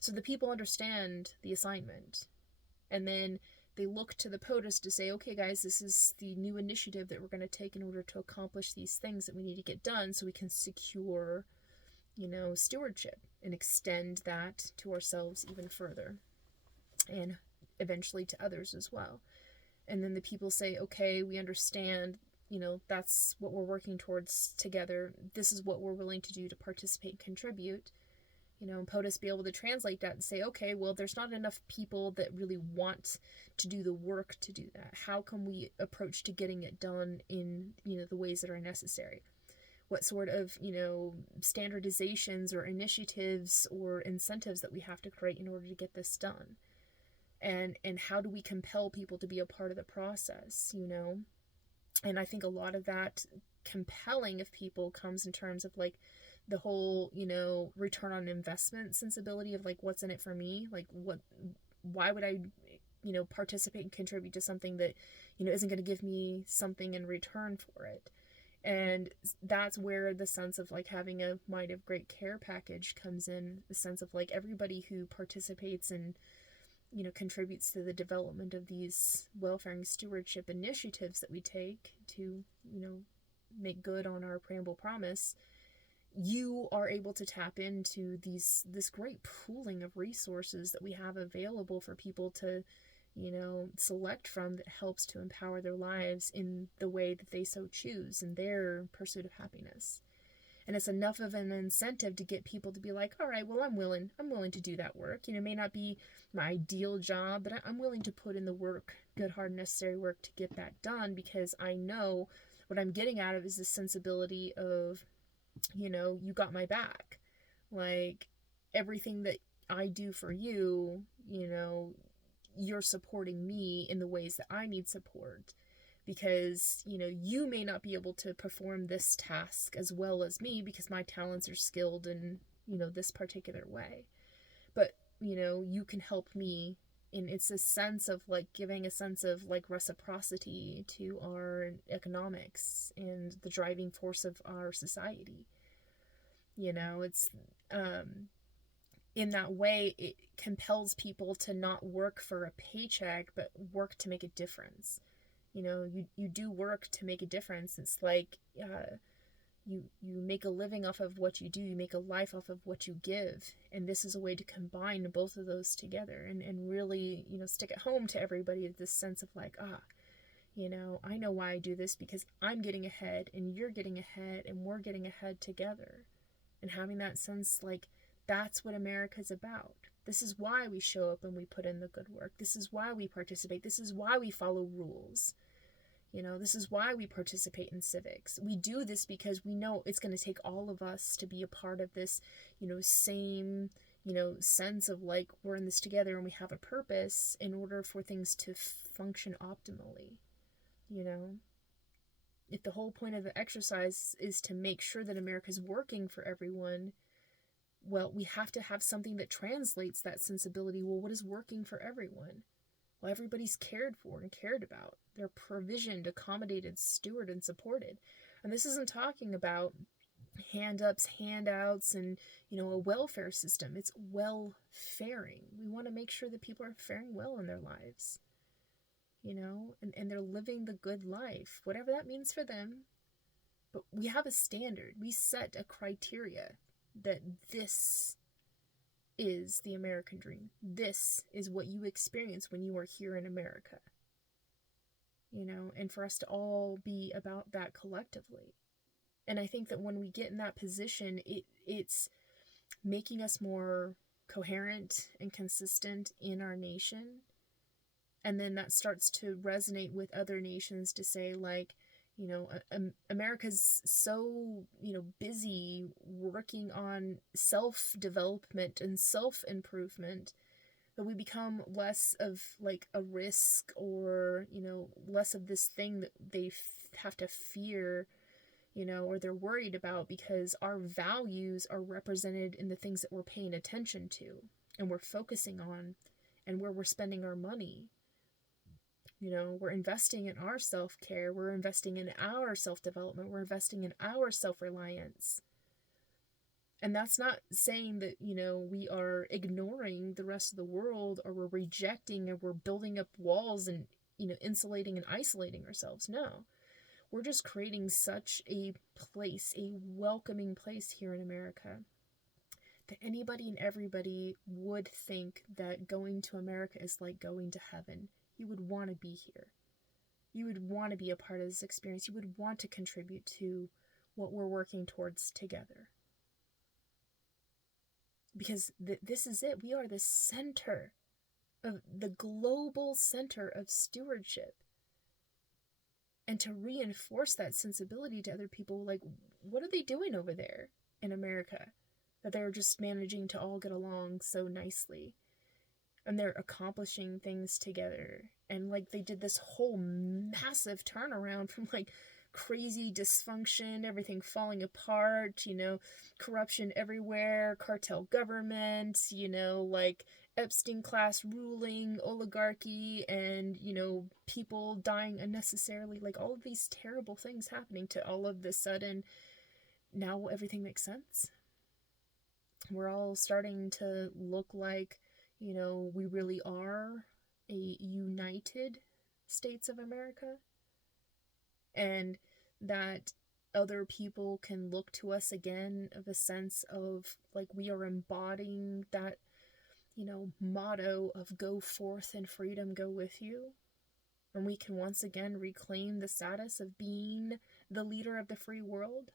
So the people understand the assignment. And then they look to the POTUS to say, okay, guys, this is the new initiative that we're going to take in order to accomplish these things that we need to get done, so we can secure, stewardship and extend that to ourselves even further, and eventually to others as well. And then the people say, okay, we understand, that's what we're working towards together. This is what we're willing to do to participate and contribute. And POTUS be able to translate that and say, okay, well, there's not enough people that really want to do the work to do that. How can we approach to getting it done in, the ways that are necessary? What sort of, standardizations or initiatives or incentives that we have to create in order to get this done? And how do we compel people to be a part of the process, And I think a lot of that compelling of people comes in terms of like the whole, return on investment sensibility of like, what's in it for me? Like, why would I, participate and contribute to something that, isn't going to give me something in return for it? And that's where the sense of like having a Mind of Great Care package comes in, the sense of like everybody who participates and, contributes to the development of these welfare and stewardship initiatives that we take to, make good on our preamble promise, you are able to tap into this great pooling of resources that we have available for people to, select from, that helps to empower their lives in the way that they so choose in their pursuit of happiness. And it's enough of an incentive to get people to be like, all right, well, I'm willing to do that work. It may not be my ideal job, but I'm willing to put in the work, good, hard, necessary work to get that done, because I know what I'm getting out of is this sensibility of, you got my back. Like, everything that I do for you, you're supporting me in the ways that I need support, because you may not be able to perform this task as well as me because my talents are skilled in this particular way, but you can help me. And it's a sense of like giving a sense of like reciprocity to our economics and the driving force of our society. It's in that way, it compels people to not work for a paycheck, but work to make a difference. You do work to make a difference. It's like you make a living off of what you do, you make a life off of what you give. And this is a way to combine both of those together and really, stick it home to everybody, this sense of like, I know why I do this, because I'm getting ahead and you're getting ahead and we're getting ahead together. And having that sense, like, that's what America's about. This is why we show up and we put in the good work. This is why we participate. This is why we follow rules. This is why we participate in civics. We do this because we know it's going to take all of us to be a part of this, same, sense of like we're in this together and we have a purpose in order for things to function optimally. If the whole point of the exercise is to make sure that America's working for everyone, well, we have to have something that translates that sensibility. Well, what is working for everyone? Well, everybody's cared for and cared about. They're provisioned, accommodated, stewarded, and supported. And this isn't talking about hand-ups, handouts, and, a welfare system. It's well-faring. We want to make sure that people are faring well in their lives, and they're living the good life, whatever that means for them. But we have a standard. We set a criteria that this is the American dream. This is what you experience when you are here in America. And for us to all be about that collectively. And I think that when we get in that position, it's making us more coherent and consistent in our nation. And then that starts to resonate with other nations to say, like, America's so, busy working on self-development and self-improvement that we become less of like a risk, or, less of this thing that they have to fear, or they're worried about, because our values are represented in the things that we're paying attention to and we're focusing on and where we're spending our money. We're investing in our self-care, we're investing in our self-development, we're investing in our self-reliance. And that's not saying that, we are ignoring the rest of the world, or we're rejecting, or we're building up walls and, insulating and isolating ourselves. No. We're just creating such a place, a welcoming place here in America, that anybody and everybody would think that going to America is like going to heaven. You would want to be here. You would want to be a part of this experience. You would want to contribute to what we're working towards together. Because this is it. We are the center of the global center of stewardship. And to reinforce that sensibility to other people, like, what are they doing over there in America that they're just managing to all get along so nicely? and they're accomplishing things together. And like they did this whole massive turnaround from like crazy dysfunction, everything falling apart, corruption everywhere, cartel government, like Epstein class ruling, oligarchy, and, people dying unnecessarily, like all of these terrible things happening, to all of the sudden now everything makes sense. We're all starting to look like, we really are a united States of America, and that other people can look to us again of a sense of like we are embodying that, motto of go forth in freedom, go with you. And we can once again reclaim the status of being the leader of the free world.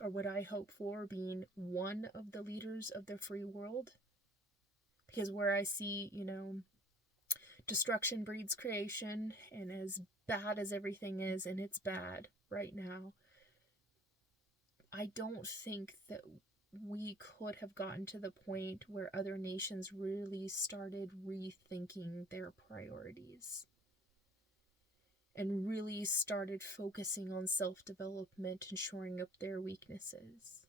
Or what I hope for, being one of the leaders of the free world. Because where I see, destruction breeds creation, and as bad as everything is, and it's bad right now, I don't think that we could have gotten to the point where other nations really started rethinking their priorities and really started focusing on self-development and shoring up their weaknesses.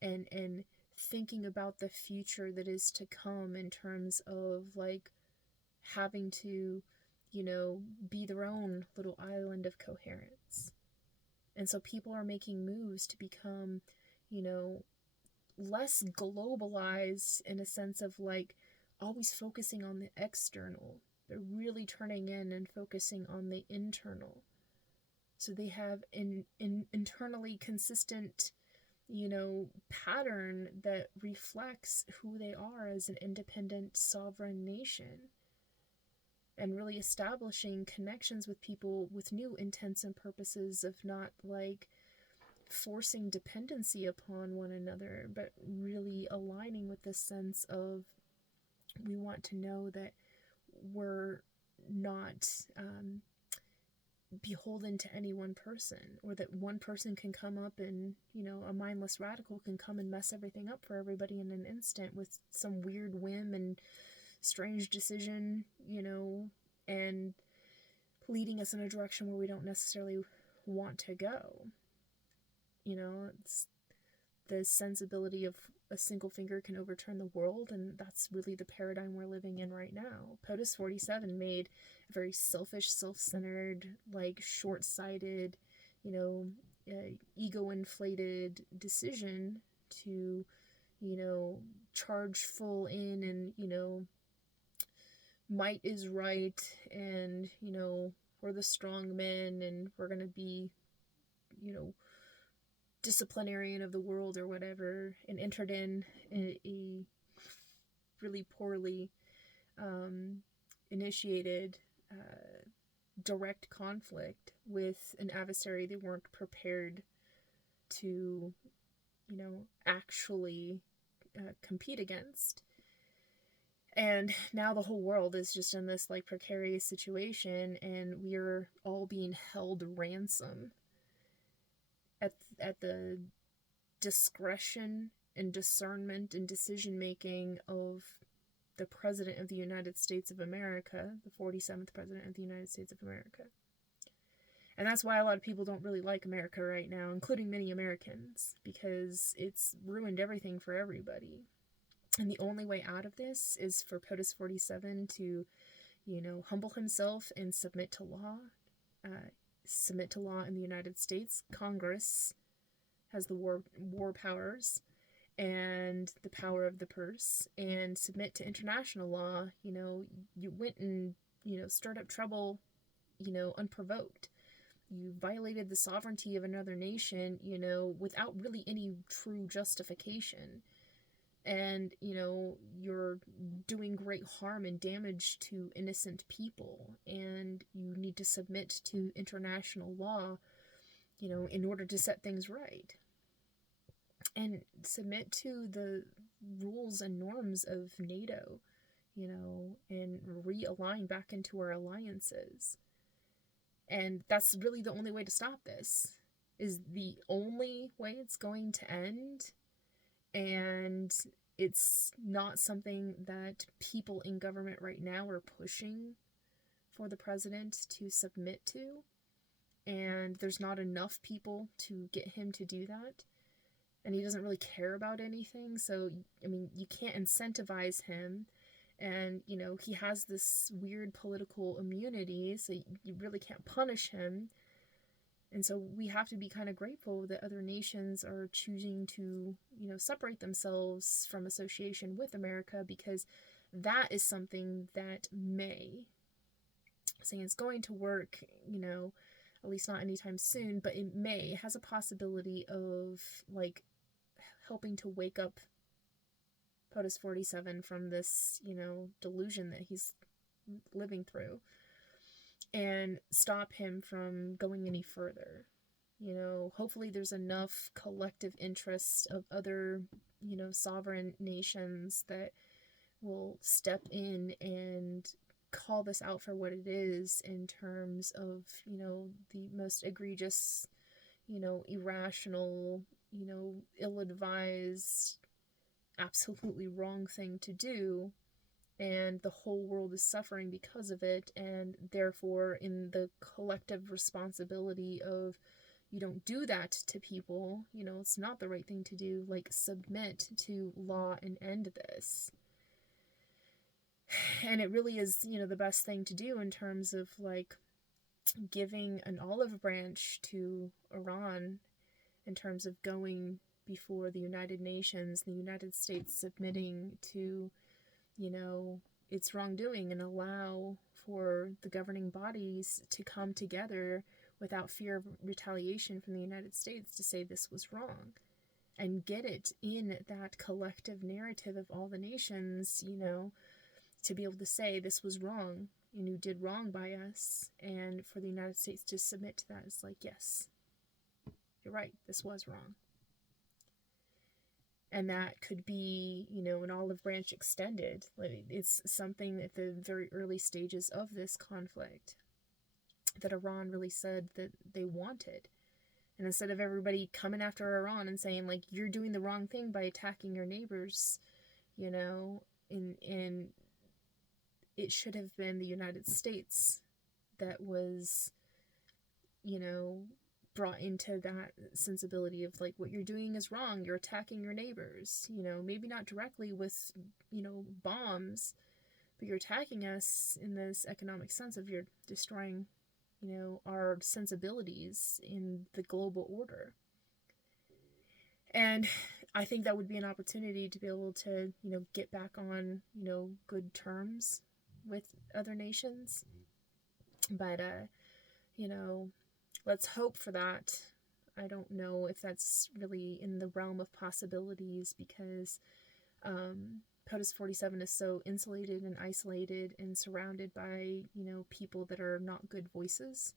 And thinking about the future that is to come in terms of like having to, be their own little island of coherence. And so people are making moves to become, less globalized in a sense of like always focusing on the external. They're really turning in and focusing on the internal. So they have an internally consistent, pattern that reflects who they are as an independent sovereign nation, and really establishing connections with people with new intents and purposes of not like forcing dependency upon one another, but really aligning with this sense of we want to know that we're not beholden to any one person, or that one person can come up and, a mindless radical can come and mess everything up for everybody in an instant with some weird whim and strange decision, and leading us in a direction where we don't necessarily want to go. It's the sensibility of a single finger can overturn the world, and that's really the paradigm we're living in right now. POTUS 47 made a very selfish, self-centered, like short-sighted, ego-inflated decision to, charge full in and, might is right, and, we're the strong men, and we're going to be, disciplinarian of the world or whatever, and entered in a really poorly initiated direct conflict with an adversary they weren't prepared to, actually compete against. And now the whole world is just in this like precarious situation, and we're all being held ransom at the discretion and discernment and decision making of the President of the United States of America, the 47th President of the United States of America. And that's why a lot of people don't really like America right now, including many Americans, because it's ruined everything for everybody. And the only way out of this is for POTUS 47 to, humble himself and submit to law. Submit to law in the United States. Congress has the war powers and the power of the purse, and submit to international law. You went and, stirred up trouble, unprovoked. You violated the sovereignty of another nation, without really any true justification. And, you're doing great harm and damage to innocent people, and you need to submit to international law, in order to set things right. And submit to the rules and norms of NATO, and realign back into our alliances. And that's really the only way to stop this. Is the only way it's going to end. And it's not something that people in government right now are pushing for the president to submit to. And there's not enough people to get him to do that. And he doesn't really care about anything. So, I mean, you can't incentivize him. And, you know, he has this weird political immunity, so you really can't punish him. And so we have to be kind of grateful that other nations are choosing to, you know, separate themselves from association with America, because that is something that may, saying it's going to work, you know, at least not anytime soon, but it has a possibility of, like, helping to wake up POTUS 47 from this, you know, delusion that he's living through, and stop him from going any further. You know, hopefully there's enough collective interest of other, you know, sovereign nations that will step in and call this out for what it is, in terms of, you know, the most egregious, you know, irrational, you know, ill-advised, absolutely wrong thing to do, and the whole world is suffering because of it. And therefore, in the collective responsibility of, you don't do that to people, you know, it's not the right thing to do, like, submit to law and end this. And it really is, you know, the best thing to do in terms of, like, giving an olive branch to Iran, in terms of going before the United Nations, the United States submitting to, you know, its wrongdoing, and allow for the governing bodies to come together without fear of retaliation from the United States to say this was wrong, and get it in that collective narrative of all the nations, you know, to be able to say this was wrong and you did wrong by us, and for the United States to submit to that is like, yes, you're right, this was wrong. And that could be, you know, an olive branch extended. Like, it's something at the very early stages of this conflict that Iran really said that they wanted. And instead of everybody coming after Iran and saying, like, you're doing the wrong thing by attacking your neighbors, you know, in it should have been the United States that was, you know, brought into that sensibility of, like, what you're doing is wrong, you're attacking your neighbors, you know, maybe not directly with, you know, bombs, but you're attacking us in this economic sense of, you're destroying, you know, our sensibilities in the global order. And I think that would be an opportunity to be able to, you know, get back on, you know, good terms with other nations. But, you know, let's hope for that. I don't know if that's really in the realm of possibilities, because POTUS 47 is so insulated and isolated and surrounded by, you know, people that are not good voices.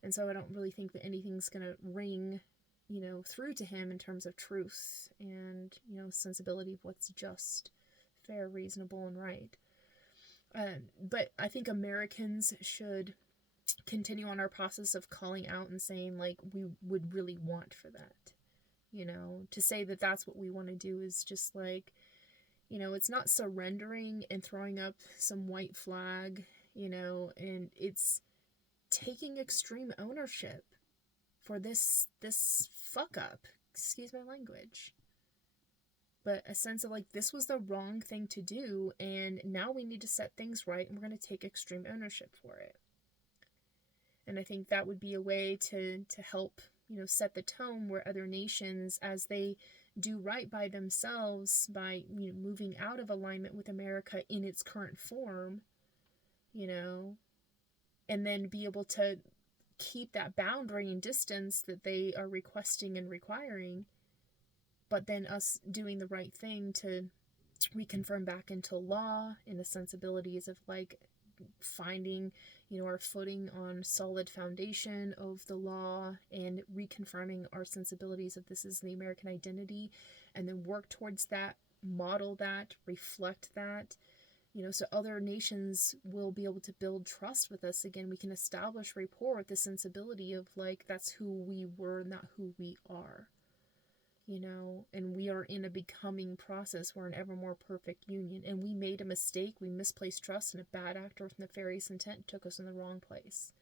And so I don't really think that anything's going to ring, you know, through to him in terms of truth and, you know, sensibility of what's just, fair, reasonable, and right. But I think Americans should continue on our process of calling out and saying, like, we would really want for that. You know, to say that that's what we want to do is just, like, you know, it's not surrendering and throwing up some white flag, you know, and it's taking extreme ownership for this fuck up. Excuse my language. But a sense of, like, this was the wrong thing to do, and now we need to set things right, and we're going to take extreme ownership for it. And I think that would be a way to help, you know, set the tone where other nations, as they do right by themselves by, you know, moving out of alignment with America in its current form, you know, and then be able to keep that boundary and distance that they are requesting and requiring, but then us doing the right thing to reconfirm back into law in the sensibilities of, like, finding, you know, our footing on solid foundation of the law, and reconfirming our sensibilities of this is the American identity, and then work towards that, model that, reflect that, you know, so other nations will be able to build trust with us again. We can establish rapport with the sensibility of, like, that's who we were, not who we are. and we are in a becoming process. We're an ever more perfect union, and we made a mistake. We misplaced trust, and a bad actor with nefarious intent took us in the wrong place.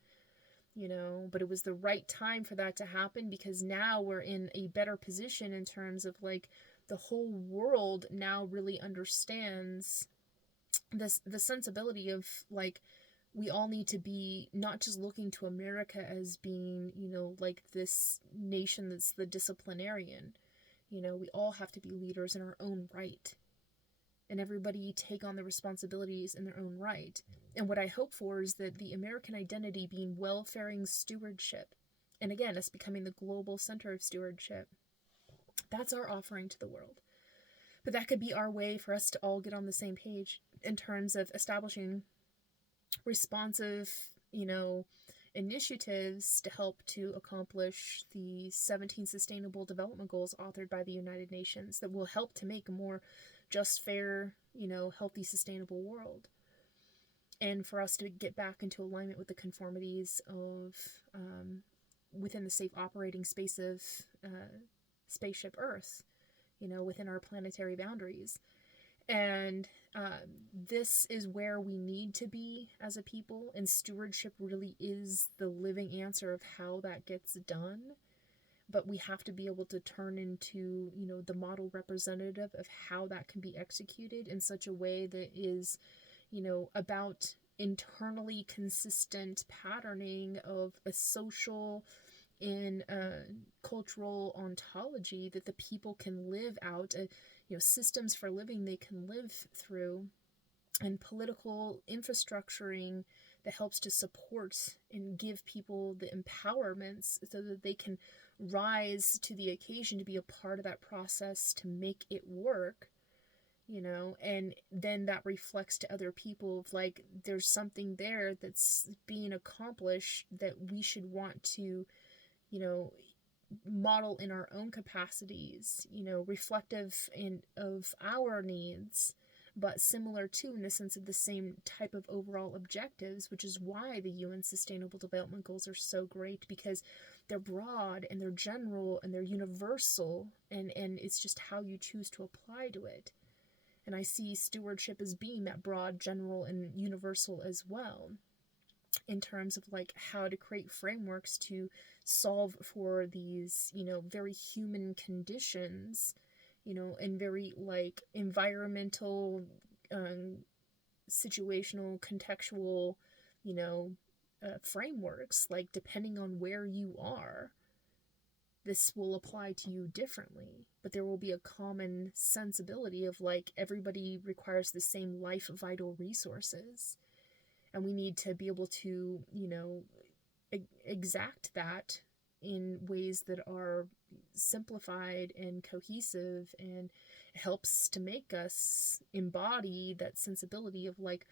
But it was the right time for that to happen, because now we're in a better position in terms of like the whole world now really understands the sensibility of like we all need to be not just looking to America as being, like this nation that's the disciplinarian. We all have to be leaders in our own right, and everybody take on the responsibilities in their own right. And what I hope for is that the American identity being welfaring stewardship, and again, us becoming the global center of stewardship, that's our offering to the world. But that could be our way for us to all get on the same page in terms of establishing responsive, initiatives to help to accomplish the 17 Sustainable Development Goals authored by the United Nations that will help to make a more just, fair, healthy, sustainable world. And for us to get back into alignment with the conformities of within the safe operating space of spaceship Earth, within our planetary boundaries. And this is where we need to be as a people, and stewardship really is the living answer of how that gets done. But we have to be able to turn into, the model representative of how that can be executed in such a way that is, about internally consistent patterning of a social and cultural ontology that the people can live out, systems for living they can live through, and political infrastructuring that helps to support and give people the empowerments so that they can rise to the occasion to be a part of that process to make it work, and then that reflects to other people of like there's something there that's being accomplished that we should want to, model in our own capacities, reflective of our needs, but similar to, in the sense of the same type of overall objectives, which is why the UN Sustainable Development Goals are so great, because they're broad and they're general and they're universal, and it's just how you choose to apply to it. And I see stewardship as being that broad, general, and universal as well, in terms of like how to create frameworks to solve for these, very human conditions, and very like environmental, situational, contextual, frameworks. Like depending on where you are, this will apply to you differently, but there will be a common sensibility of like everybody requires the same life vital resources, and we need to be able to, exact that in ways that are simplified and cohesive, and helps to make us embody that sensibility of like,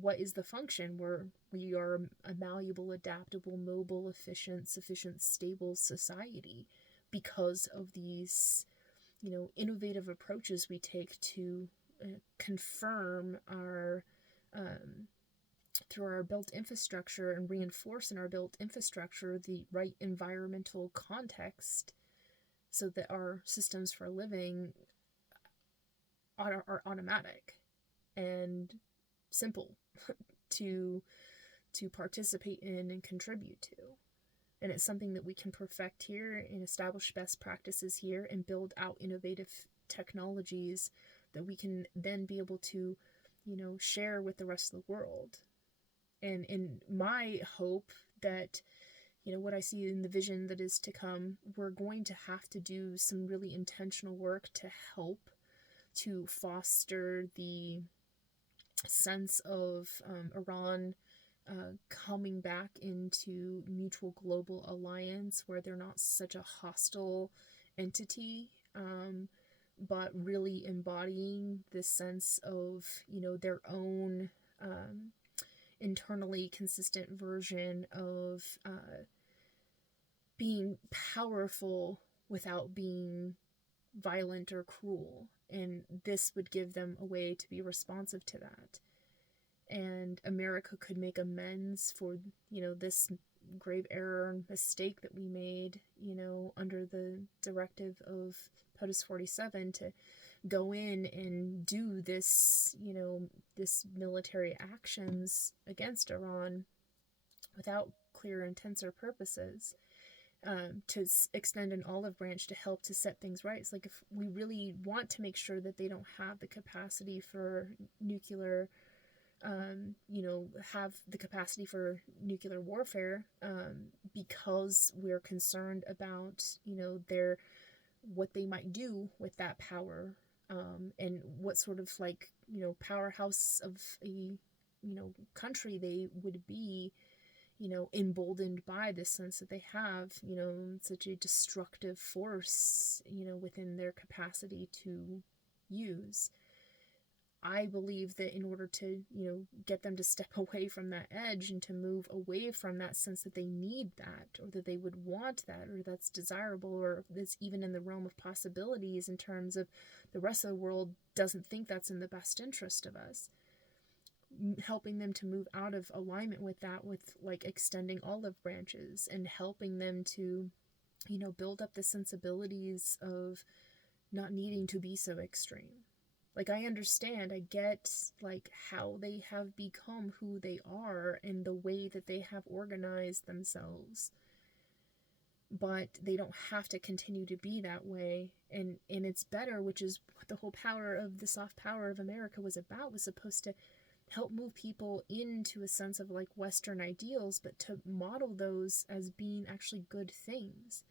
what is the function where we are a malleable, adaptable, mobile, efficient, sufficient, stable society because of these, innovative approaches we take to confirm our through our built infrastructure and reinforce in our built infrastructure the right environmental context so that our systems for living are automatic and simple to participate in and contribute to. And it's something that we can perfect here and establish best practices here and build out innovative technologies that we can then be able to, share with the rest of the world. And in my hope that, what I see in the vision that is to come, we're going to have to do some really intentional work to help to foster the sense of Iran coming back into mutual global alliance where they're not such a hostile entity, but really embodying this sense of, their own internally consistent version of being powerful without being violent or cruel. And this would give them a way to be responsive to that. And America could make amends for, this grave error and mistake that we made, under the directive of POTUS 47 to go in and do this, this military actions against Iran without clear intents or purposes, to extend an olive branch to help to set things right. It's like, if we really want to make sure that they don't have the capacity for nuclear, have the capacity for nuclear warfare, because we're concerned about, what they might do with that power, and what sort of powerhouse of a, country they would be, emboldened by this sense that they have, such a destructive force, within their capacity to use. I believe that in order to, get them to step away from that edge and to move away from that sense that they need that, or that they would want that, or that's desirable, or that's even in the realm of possibilities in terms of the rest of the world doesn't think that's in the best interest of us, helping them to move out of alignment with that, with extending olive branches and helping them to, build up the sensibilities of not needing to be so extreme. I understand, I get, how they have become who they are and the way that they have organized themselves. But they don't have to continue to be that way. And it's better, which is what the whole power of the soft power of America was about, was supposed to help move people into a sense of Western ideals, but to model those as being actually good things.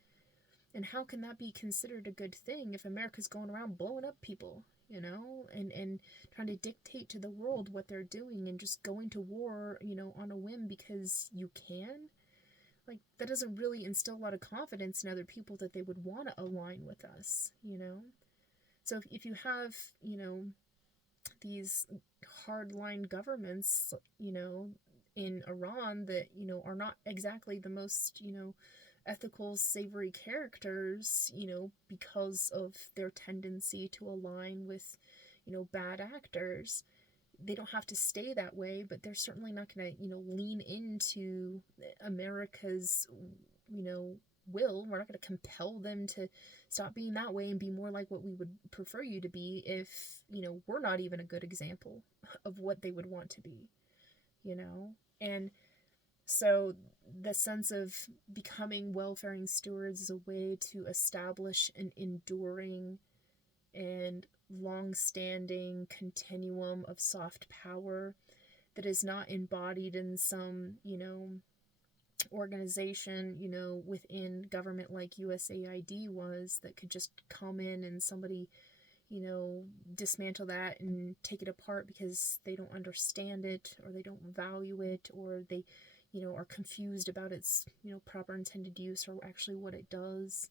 And how can that be considered a good thing if America's going around blowing up people, and trying to dictate to the world what they're doing and just going to war, on a whim because you can? That doesn't really instill a lot of confidence in other people that they would want to align with us, So if you have, these hardline governments, in Iran that, are not exactly the most, ethical, savory characters, because of their tendency to align with, bad actors. They don't have to stay that way, but they're certainly not going to, lean into America's, will. We're not going to compel them to stop being that way and be more like what we would prefer you to be if, we're not even a good example of what they would want to be, And so the sense of becoming welfaring stewards is a way to establish an enduring and long-standing continuum of soft power that is not embodied in some, organization, within government like USAID was, that could just come in and somebody, dismantle that and take it apart because they don't understand it, or they don't value it, or they, are confused about its, proper intended use, or actually what it does,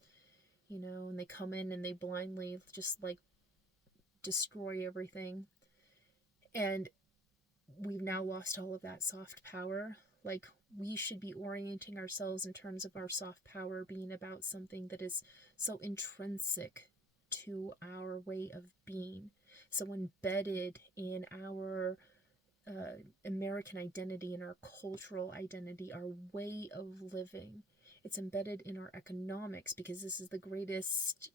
and they come in and they blindly just destroy everything. And we've now lost all of that soft power. We should be orienting ourselves in terms of our soft power being about something that is so intrinsic to our way of being, so embedded in our American identity and our cultural identity, our way of living. It's embedded in our economics, because this is the greatest,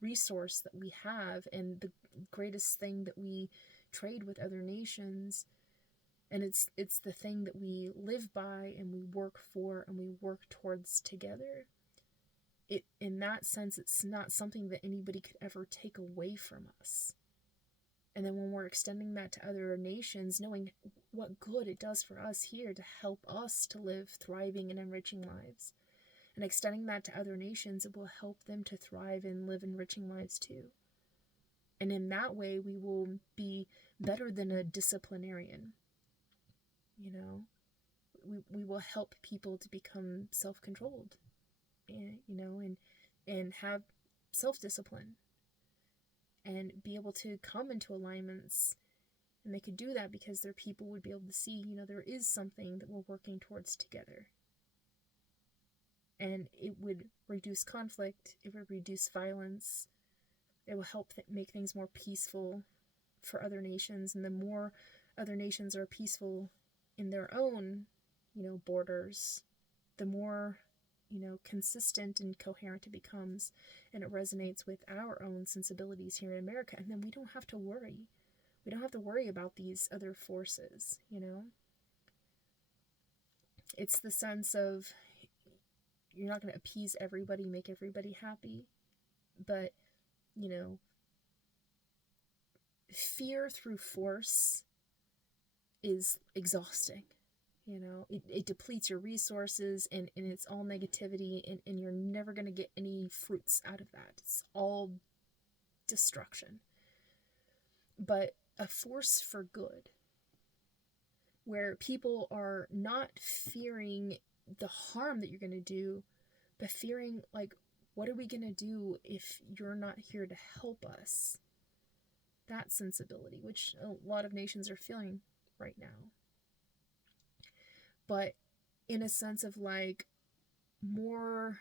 resource that we have, and the greatest thing that we trade with other nations. And it's the thing that we live by and we work for and we work towards together. In that sense, it's not something that anybody could ever take away from us. And then when we're extending that to other nations, knowing what good it does for us here to help us to live thriving and enriching lives, and extending that to other nations, it will help them to thrive and live enriching lives too. And in that way, we will be better than a disciplinarian. We will help people to become self-controlled, and have self-discipline, and be able to come into alignments. And they could do that because their people would be able to see, there is something that we're working towards together. And it would reduce conflict, it would reduce violence, it will help make things more peaceful for other nations. And the more other nations are peaceful in their own, borders, the more, consistent and coherent it becomes, and it resonates with our own sensibilities here in America. And then we don't have to worry. We don't have to worry about these other forces, It's the sense of you're not going to appease everybody, make everybody happy, but, fear through force is exhausting. It depletes your resources, and it's all negativity, and you're never going to get any fruits out of that. It's all destruction. But a force for good, where people are not fearing the harm that you're going to do, but fearing, like, what are we going to do if you're not here to help us? That sensibility, which a lot of nations are feeling right now. But in a sense of, like, more,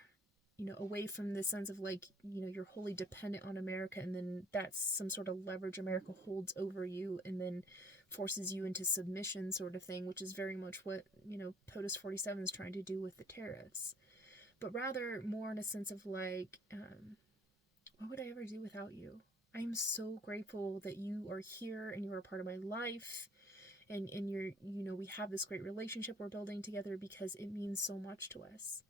away from the sense of, like, you're wholly dependent on America, and then that's some sort of leverage America holds over you and then forces you into submission sort of thing, which is very much what, POTUS 47 is trying to do with the tariffs. But rather more in a sense of, like, what would I ever do without you? I am so grateful that you are here and you are a part of my life, and you're, we have this great relationship we're building together, because it means so much to us.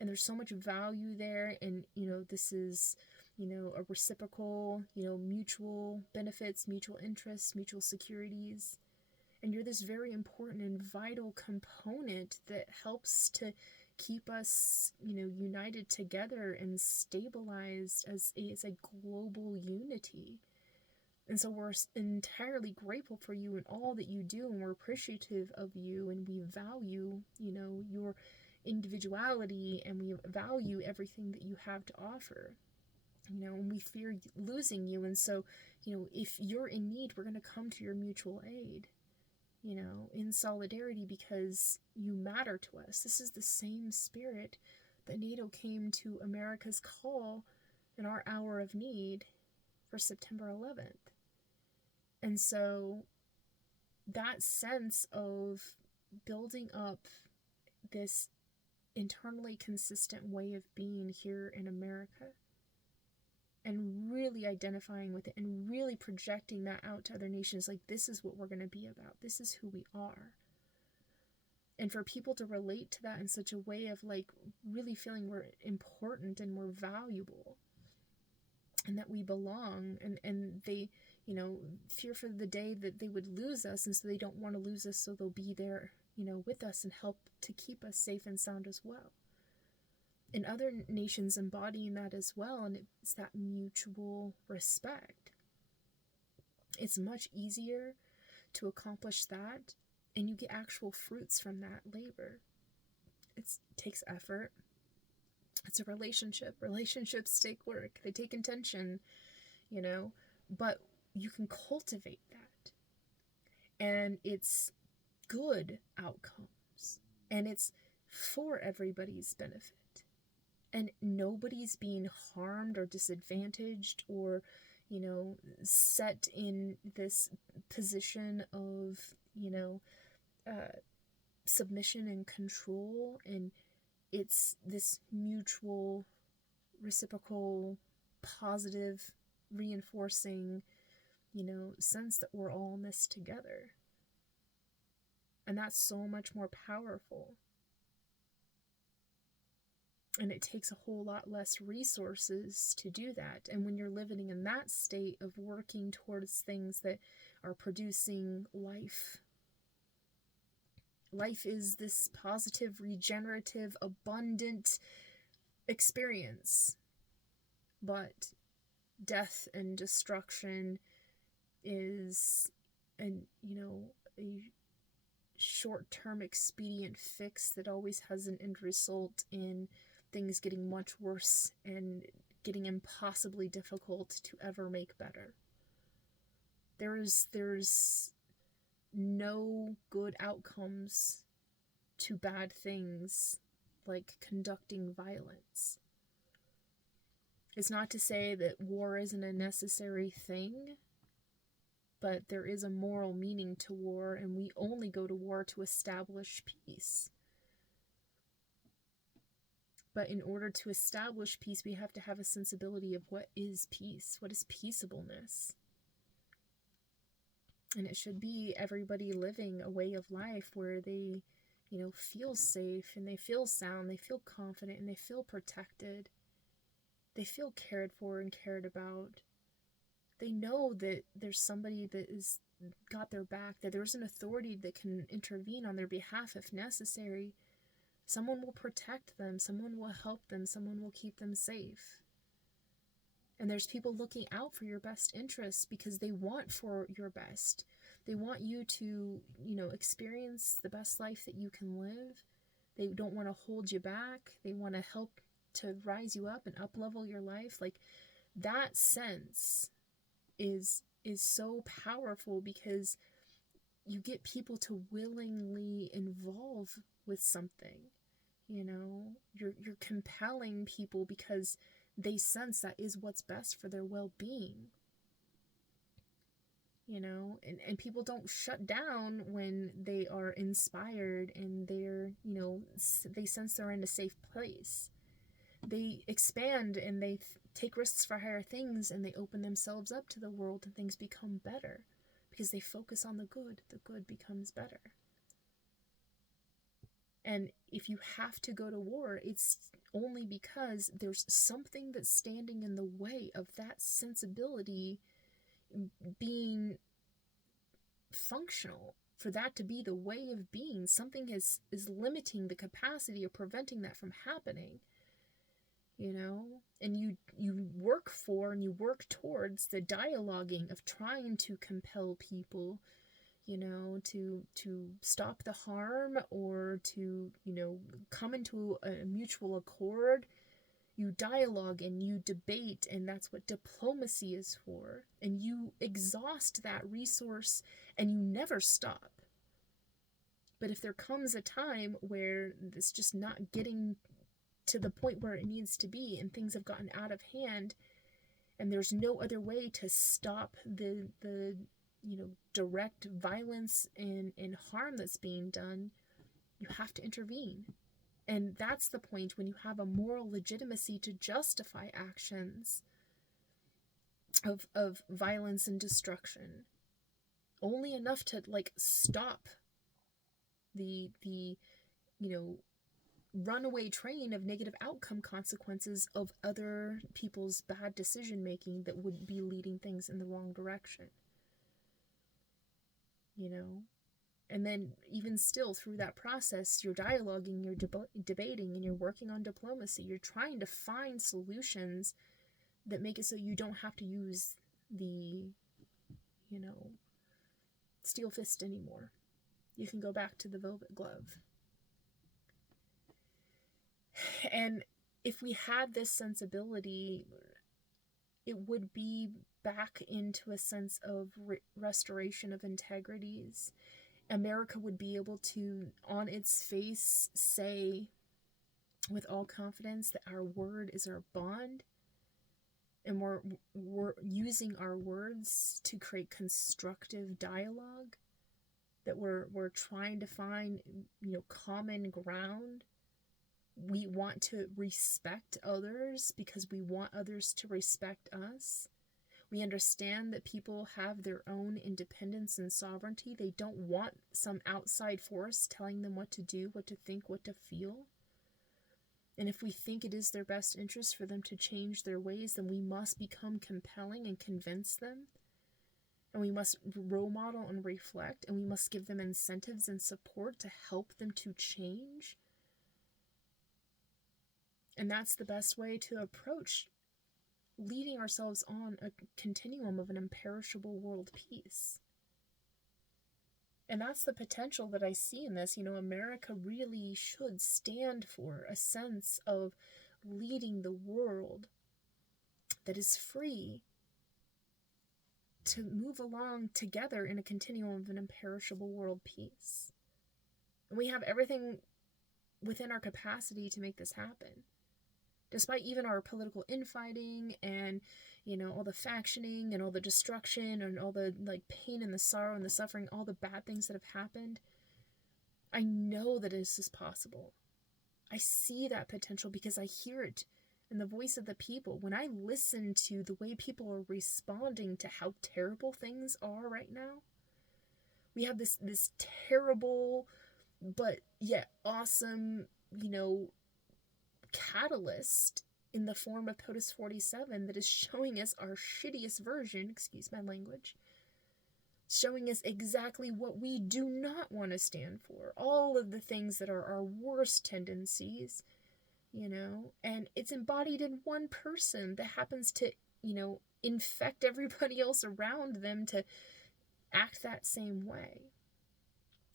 And there's so much value there, and, this is, a reciprocal, mutual benefits, mutual interests, mutual securities. And you're this very important and vital component that helps to keep us, united together and stabilized as a global unity. And so we're entirely grateful for you and all that you do, and we're appreciative of you, and we value, your individuality, and we value everything that you have to offer, and we fear losing you. And so, if you're in need, we're going to come to your mutual aid, in solidarity, because you matter to us. This is the same spirit that NATO came to America's call in our hour of need for September 11th. And so that sense of building up this internally consistent way of being here in America, and really identifying with it, and really projecting that out to other nations, like, this is what we're going to be about. This is who we are. And for people to relate to that in such a way of, like, really feeling we're important and we're valuable, and that we belong, and they, fear for the day that they would lose us, and so they don't want to lose us, so they'll be there, with us and help to keep us safe and sound as well. And other nations embodying that as well, and it's that mutual respect. It's much easier to accomplish that, and you get actual fruits from that labor. It takes effort. It's a relationship. Relationships take work. They take intention, but you can cultivate that. And it's good outcomes. And it's for everybody's benefit. And nobody's being harmed or disadvantaged or, set in this position of, submission and control. And it's this mutual, reciprocal, positive, reinforcing, sense that we're all in this together. And that's so much more powerful. And it takes a whole lot less resources to do that. And when you're living in that state of working towards things that are producing life, life is this positive, regenerative, abundant experience. But death and destruction is a short-term expedient fix that always has an end result in things getting much worse and getting impossibly difficult to ever make better. There's no good outcomes to bad things like conducting violence. It's not to say that war isn't a necessary thing, but there is a moral meaning to war, and we only go to war to establish peace. But in order to establish peace, we have to have a sensibility of what is peace, what is peaceableness. And it should be everybody living a way of life where they, feel safe and they feel sound, they feel confident and they feel protected. They feel cared for and cared about. They know that there's somebody that is got their back, that there's an authority that can intervene on their behalf if necessary. Someone will protect them, someone will help them, someone will keep them safe. And there's people looking out for your best interests because they want for your best. They want you to, experience the best life that you can live. They don't want to hold you back. They want to help to rise you up and up-level your life. Like, that sense is so powerful because you get people to willingly involve with something. You're compelling people because they sense that is what's best for their well-being. And people don't shut down when they are inspired and they're, they sense they're in a safe place. They expand and they take risks for higher things, and they open themselves up to the world, and things become better because they focus on the good becomes better. And if you have to go to war, it's only because there's something that's standing in the way of that sensibility being functional, for that to be the way of being. Something is limiting the capacity of preventing that from happening. And you work for and you work towards the dialoguing of trying to compel people, to stop the harm or to, come into a mutual accord. You dialogue and you debate, and that's what diplomacy is for. And you exhaust that resource and you never stop. But if there comes a time where it's just not getting to the point where it needs to be and things have gotten out of hand and there's no other way to stop the direct violence and harm that's being done, you have to intervene. And that's the point when you have a moral legitimacy to justify actions of violence and destruction. Only enough to stop the runaway train of negative outcome consequences of other people's bad decision making that would be leading things in the wrong direction. And then even still through that process, you're dialoguing, you're debating, and you're working on diplomacy. You're trying to find solutions that make it so you don't have to use the, steel fist anymore. You can go back to the velvet glove. And if we had this sensibility, it would be back into a sense of restoration of integrities. America would be able to, on its face, say with all confidence that our word is our bond, and we're using our words to create constructive dialogue, that we're trying to find, common ground. We want to respect others because we want others to respect us. We understand that people have their own independence and sovereignty. They don't want some outside force telling them what to do, what to think, what to feel. And if we think it is their best interest for them to change their ways, then we must become compelling and convince them. And we must role model and reflect, and we must give them incentives and support to help them to change. And that's the best way to approach leading ourselves on a continuum of an imperishable world peace. And that's the potential that I see in this. America really should stand for a sense of leading the world that is free to move along together in a continuum of an imperishable world peace. And we have everything within our capacity to make this happen. Despite even our political infighting and, all the factioning and all the destruction and all the pain and the sorrow and the suffering, all the bad things that have happened, I know that this is possible. I see that potential because I hear it in the voice of the people. When I listen to the way people are responding to how terrible things are right now, we have this terrible but yet awesome, catalyst in the form of POTUS 47 that is showing us our shittiest version, excuse my language, showing us exactly what we do not want to stand for, all of the things that are our worst tendencies, and it's embodied in one person that happens to, infect everybody else around them to act that same way.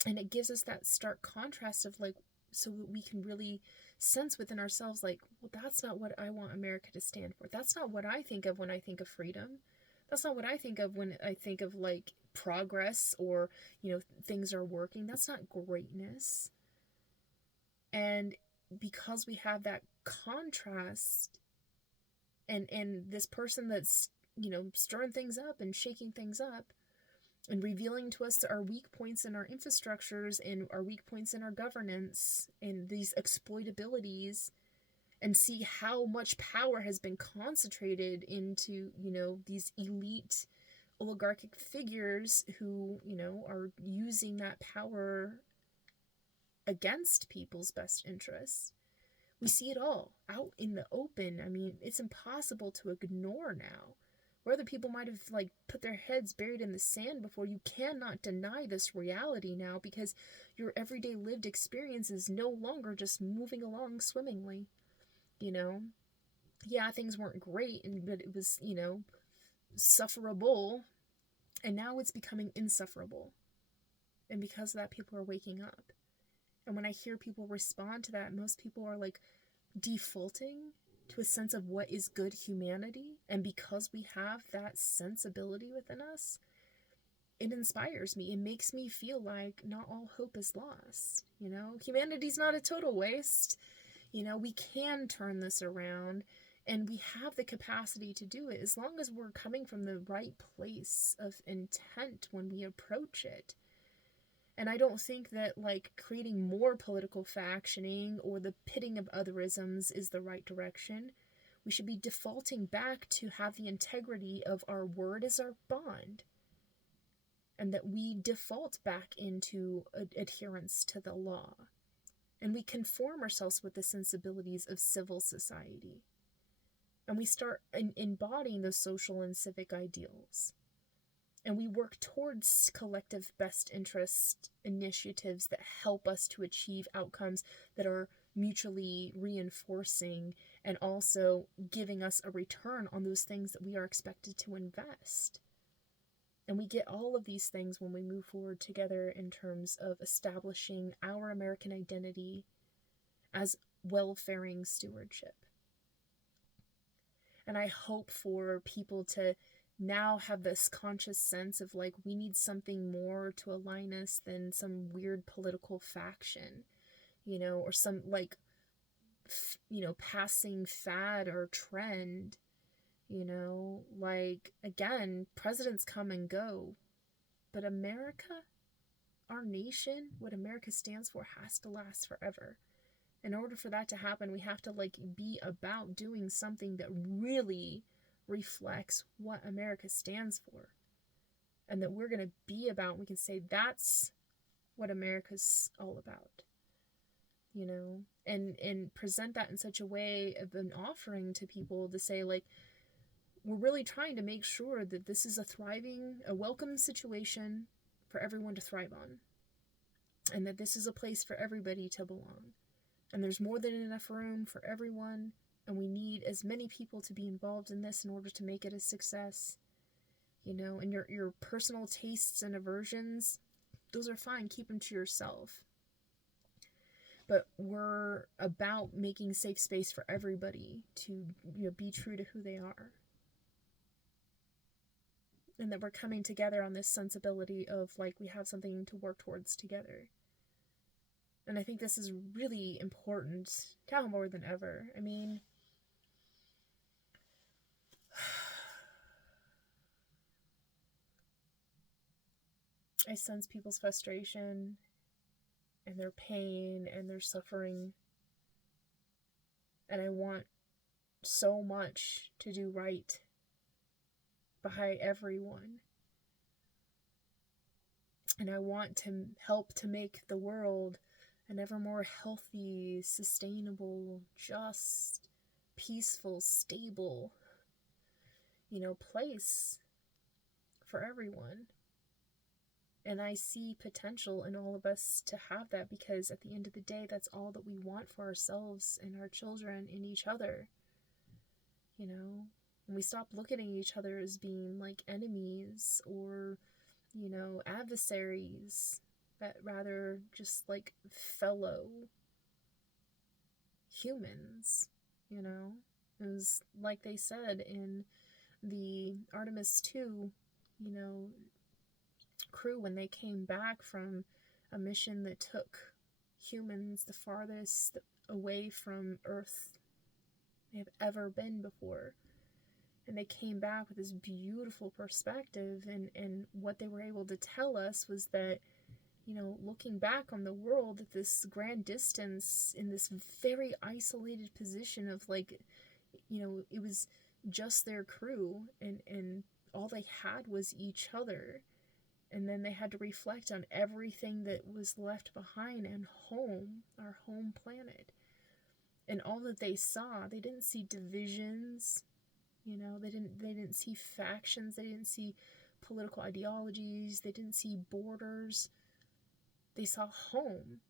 And it gives us that stark contrast of like, so that we can really sense within ourselves, like, well, that's not what I want America to stand for. That's not what I think of when I think of freedom. That's not what I think of when I think of like progress or, things are working. That's not greatness. And because we have that contrast and this person that's, stirring things up and shaking things up, and revealing to us our weak points in our infrastructures and our weak points in our governance and these exploitabilities, and see how much power has been concentrated into, these elite oligarchic figures who, are using that power against people's best interests. We see it all out in the open. I mean, it's impossible to ignore now. Where other people might have like put their heads buried in the sand before, you cannot deny this reality now, because your everyday lived experience is no longer just moving along swimmingly. Yeah, things weren't great, but it was, sufferable, and now it's becoming insufferable. And because of that, people are waking up. And when I hear people respond to that, most people are like defaulting to a sense of what is good humanity. And because we have that sensibility within us, it inspires me. It makes me feel like not all hope is lost. Humanity's not a total waste. We can turn this around, and we have the capacity to do it as long as we're coming from the right place of intent when we approach it. And I don't think that like creating more political factioning or the pitting of otherisms is the right direction. We should be defaulting back to have the integrity of our word as our bond, and that we default back into adherence to the law, and we conform ourselves with the sensibilities of civil society, and we start embodying those social and civic ideals. And we work towards collective best interest initiatives that help us to achieve outcomes that are mutually reinforcing and also giving us a return on those things that we are expected to invest. And we get all of these things when we move forward together in terms of establishing our American identity as welfaring stewardship. And I hope for people to now have this conscious sense of like, we need something more to align us than some weird political faction, or some like, passing fad or trend, like, again, presidents come and go, but America, our nation, what America stands for, has to last forever. In order for that to happen, we have to like be about doing something that really reflects what America stands for, and that we're going to be about. We can say that's what America's all about, and present that in such a way of an offering to people to say like, we're really trying to make sure that this is a welcome situation for everyone to thrive on, and that this is a place for everybody to belong, and there's more than enough room for everyone. And we need as many people to be involved in this in order to make it a success. And your personal tastes and aversions, those are fine. Keep them to yourself. But we're about making safe space for everybody to be true to who they are. And that we're coming together on this sensibility of like, we have something to work towards together. And I think this is really important now more than ever. I mean, I sense people's frustration and their pain and their suffering And I want so much to do right by everyone. And I want to help to make the world an ever more healthy, sustainable, just, peaceful, stable, place for everyone. And I see potential in all of us to have that, because at the end of the day, that's all that we want for ourselves and our children and each other. And we stop looking at each other as being like enemies or, adversaries, but rather just like fellow humans. It was like they said in the Artemis 2, crew, when they came back from a mission that took humans the farthest away from Earth they've ever been before. And they came back with this beautiful perspective, and what they were able to tell us was that, looking back on the world at this grand distance in this very isolated position of like, it was just their crew, and all they had was each other. And then they had to reflect on everything that was left behind and home, our home planet. And all that they saw, they didn't see divisions, they didn't see factions, they didn't see political ideologies, they didn't see borders. They saw home,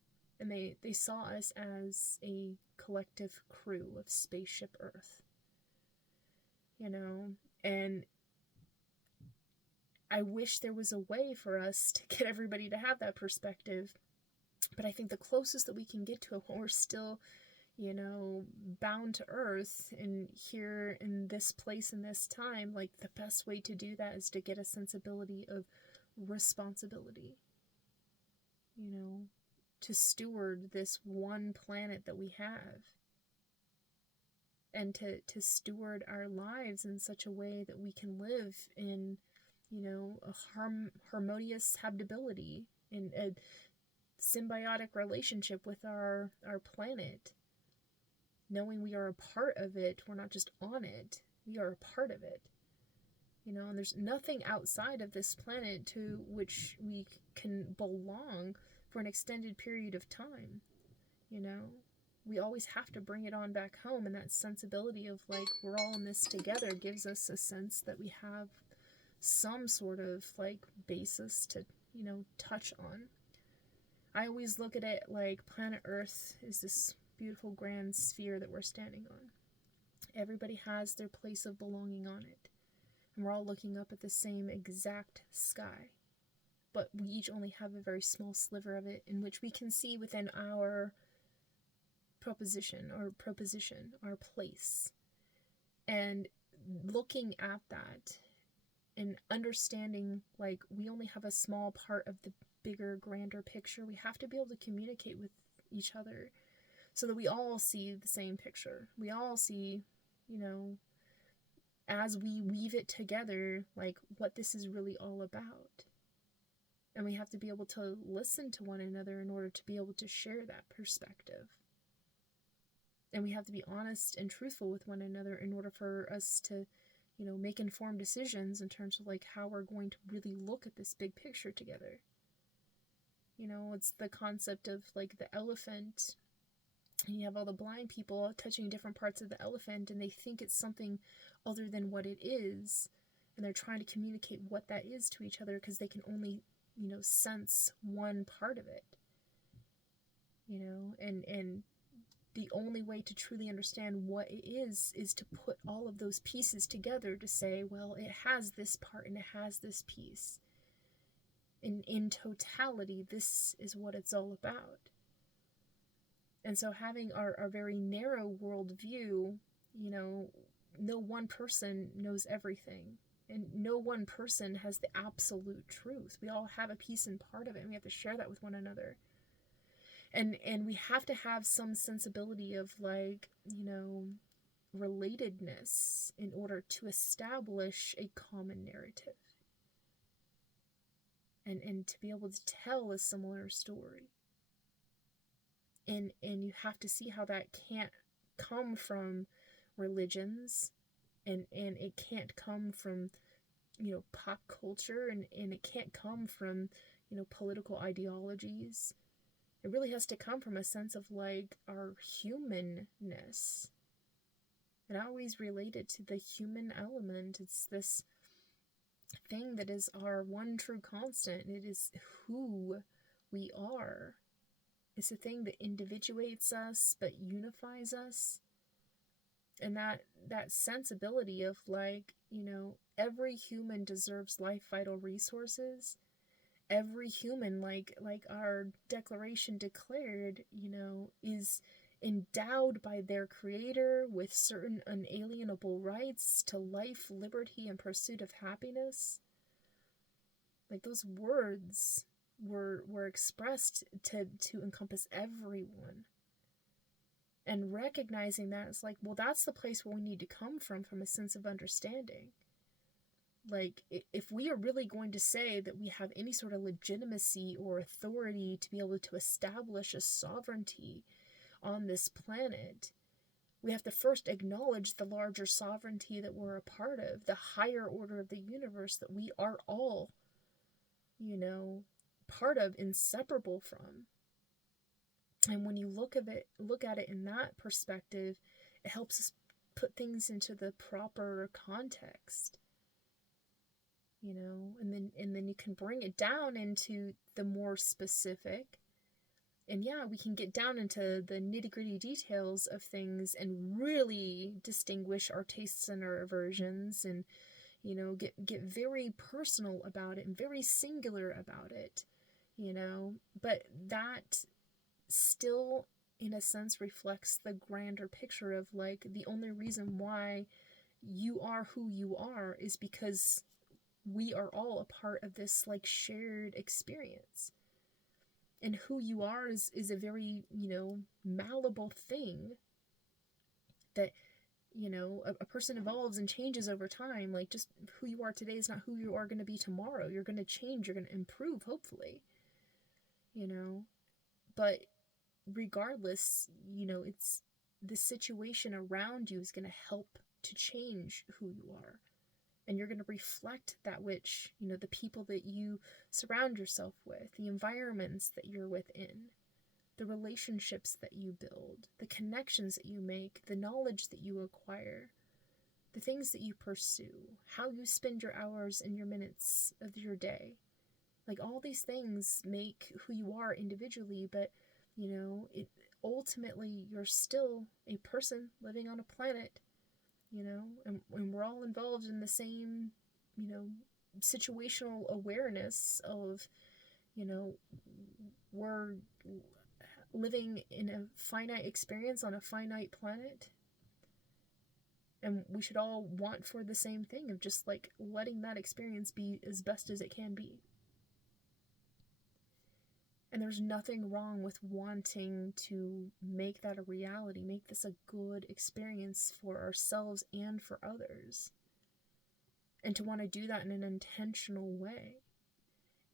and they saw us as a collective crew of Spaceship Earth. And I wish there was a way for us to get everybody to have that perspective, but I think the closest that we can get to it when we're still, bound to Earth and here in this place in this time, like the best way to do that is to get a sensibility of responsibility, to steward this one planet that we have, and to steward our lives in such a way that we can live in, a harmonious habitability, in a symbiotic relationship with our planet, knowing we are a part of it. We're not just on it, we are a part of it. And there's nothing outside of this planet to which we can belong for an extended period of time. We always have to bring it on back home, and that sensibility of like we're all in this together gives us a sense that we have some sort of like basis to, touch on. I always look at it like planet Earth is this beautiful grand sphere that we're standing on. Everybody has their place of belonging on it, and we're all looking up at the same exact sky, but we each only have a very small sliver of it in which we can see within our proposition, our place. And looking at that and understanding like we only have a small part of the bigger, grander picture, we have to be able to communicate with each other so that we all see the same picture. We all see, as we weave it together, like what this is really all about. And we have to be able to listen to one another in order to be able to share that perspective. And we have to be honest and truthful with one another in order for us to, make informed decisions in terms of like how we're going to really look at this big picture together. It's the concept of like the elephant, and you have all the blind people touching different parts of the elephant, and they think it's something other than what it is, and they're trying to communicate what that is to each other because they can only, sense one part of it. And the only way to truly understand what it is to put all of those pieces together to say, well, it has this part and it has this piece. And in totality, this is what it's all about. And so having our very narrow worldview, no one person knows everything. And no one person has the absolute truth. We all have a piece and part of it, and we have to share that with one another. And we have to have some sensibility of like, relatedness in order to establish a common narrative. And to be able to tell a similar story. And you have to see how that can't come from religions, and it can't come from, pop culture, and it can't come from, political ideologies. It really has to come from a sense of like our humanness. And I always relate it to the human element. It's this thing that is our one true constant. It is who we are. It's a thing that individuates us but unifies us. And that sensibility of like, every human deserves life vital resources. Every human, like our declaration declared, is endowed by their creator with certain unalienable rights to life, liberty, and pursuit of happiness. Like, those words were expressed to encompass everyone. And recognizing that, it's like, well, that's the place where we need to come from a sense of understanding. Like, if we are really going to say that we have any sort of legitimacy or authority to be able to establish a sovereignty on this planet, we have to first acknowledge the larger sovereignty that we're a part of, the higher order of the universe that we are all, part of, inseparable from. And when you look at it in that perspective, it helps us put things into the proper context. And then you can bring it down into the more specific. And yeah, we can get down into the nitty-gritty details of things and really distinguish our tastes and our aversions, and get very personal about it and very singular about it. But that still, in a sense, reflects the grander picture of like the only reason why you are who you are is because we are all a part of this like shared experience. And who you are is a very, malleable thing that, a person evolves and changes over time. Like, just who you are today is not who you are going to be tomorrow. You're going to change, you're going to improve, hopefully. But regardless, it's the situation around you is going to help to change who you are. And you're going to reflect that which, the people that you surround yourself with, the environments that you're within, the relationships that you build, the connections that you make, the knowledge that you acquire, the things that you pursue, how you spend your hours and your minutes of your day. Like, all these things make who you are individually, but, ultimately you're still a person living on a planet. And we're all involved in the same, situational awareness of, we're living in a finite experience on a finite planet. And we should all want for the same thing of just like letting that experience be as best as it can be. And there's nothing wrong with wanting to make that a reality, make this a good experience for ourselves and for others. And to want to do that in an intentional way.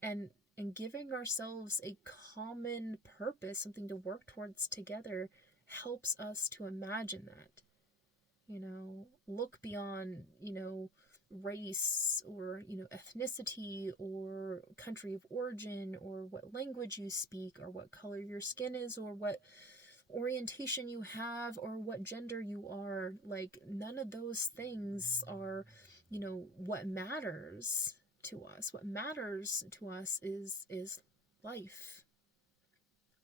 And giving ourselves a common purpose, something to work towards together, helps us to imagine that. Look beyond, race or, ethnicity or country of origin or what language you speak or what color your skin is or what orientation you have or what gender you are. Like, none of those things are, what matters to us. What matters to us is life,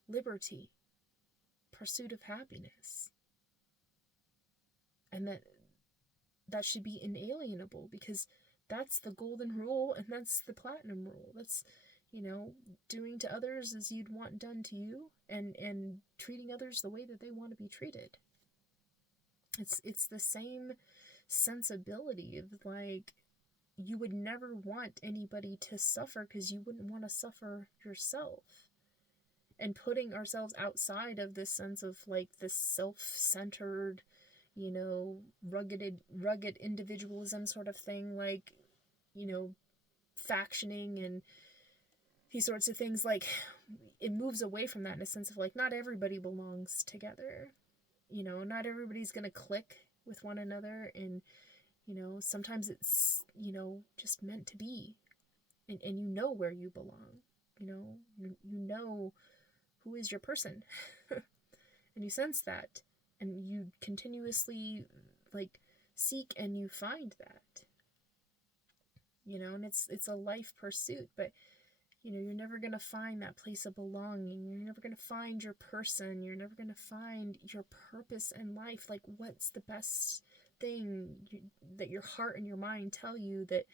liberty, pursuit of happiness. And that should be inalienable, because that's the golden rule and that's the platinum rule. That's, doing to others as you'd want done to you, and treating others the way that they want to be treated. It's the same sensibility of like, you would never want anybody to suffer because you wouldn't want to suffer yourself. And putting ourselves outside of this sense of like this self-centered, rugged individualism sort of thing, like, factioning and these sorts of things, like, it moves away from that in a sense of like, not everybody belongs together. not everybody's going to click with one another, and, sometimes it's, just meant to be, and you know where you belong, you know who is your person, and you sense that, and you continuously, like, seek and you find that, and it's a life pursuit, but you're never going to find that place of belonging. You're never going to find your person. You're never going to find your purpose in life. Like, what's the best thing that your heart and your mind tell you that,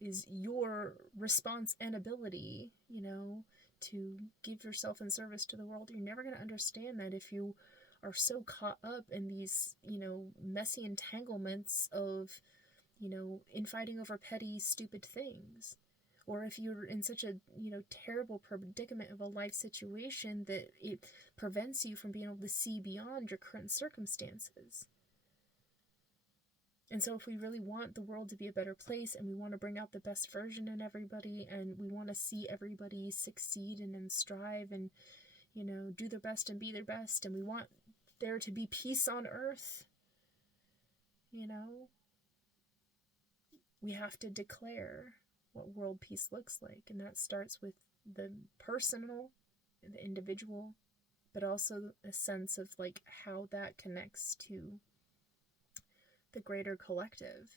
is your response and ability, to give yourself in service to the world. You're never going to understand that if you are so caught up in these, messy entanglements of, infighting over petty, stupid things. Or if you're in such a, terrible predicament of a life situation that it prevents you from being able to see beyond your current circumstances. And so if we really want the world to be a better place, and we want to bring out the best version in everybody, and we want to see everybody succeed and strive and, do their best and be their best, and we want there to be peace on earth, we have to declare what world peace looks like. And that starts with the personal, the individual, but also a sense of, like, how that connects to the greater collective.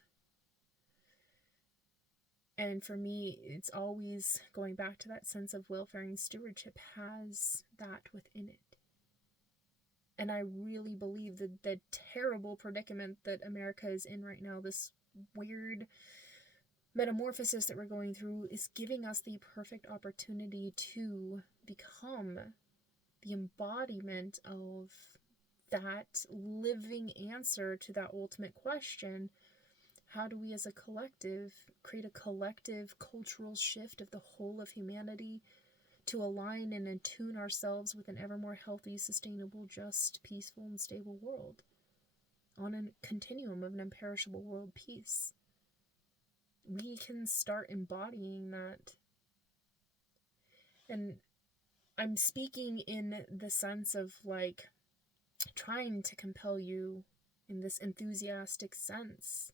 And for me, it's always going back to that sense of welfaring stewardship has that within it. And I really believe that the terrible predicament that America is in right now, this weird metamorphosis that we're going through, is giving us the perfect opportunity to become the embodiment of that living answer to that ultimate question. How do we as a collective create a collective cultural shift of the whole of humanity to align and attune ourselves with an ever more healthy, sustainable, just, peaceful, and stable world on a continuum of an imperishable world peace? We can start embodying that. And I'm speaking in the sense of, like, trying to compel you in this enthusiastic sense.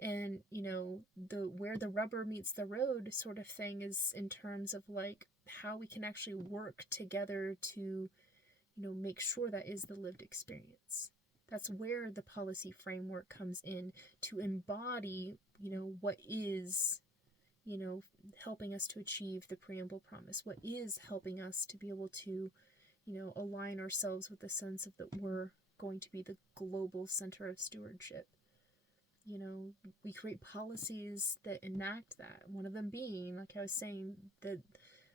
And, the where the rubber meets the road sort of thing is in terms of, like, how we can actually work together to, make sure that is the lived experience. That's where the policy framework comes in, to embody, what is, helping us to achieve the preamble promise, what is helping us to be able to, align ourselves with the sense of that we're going to be the global center of stewardship. We create policies that enact that. One of them being, like I was saying, the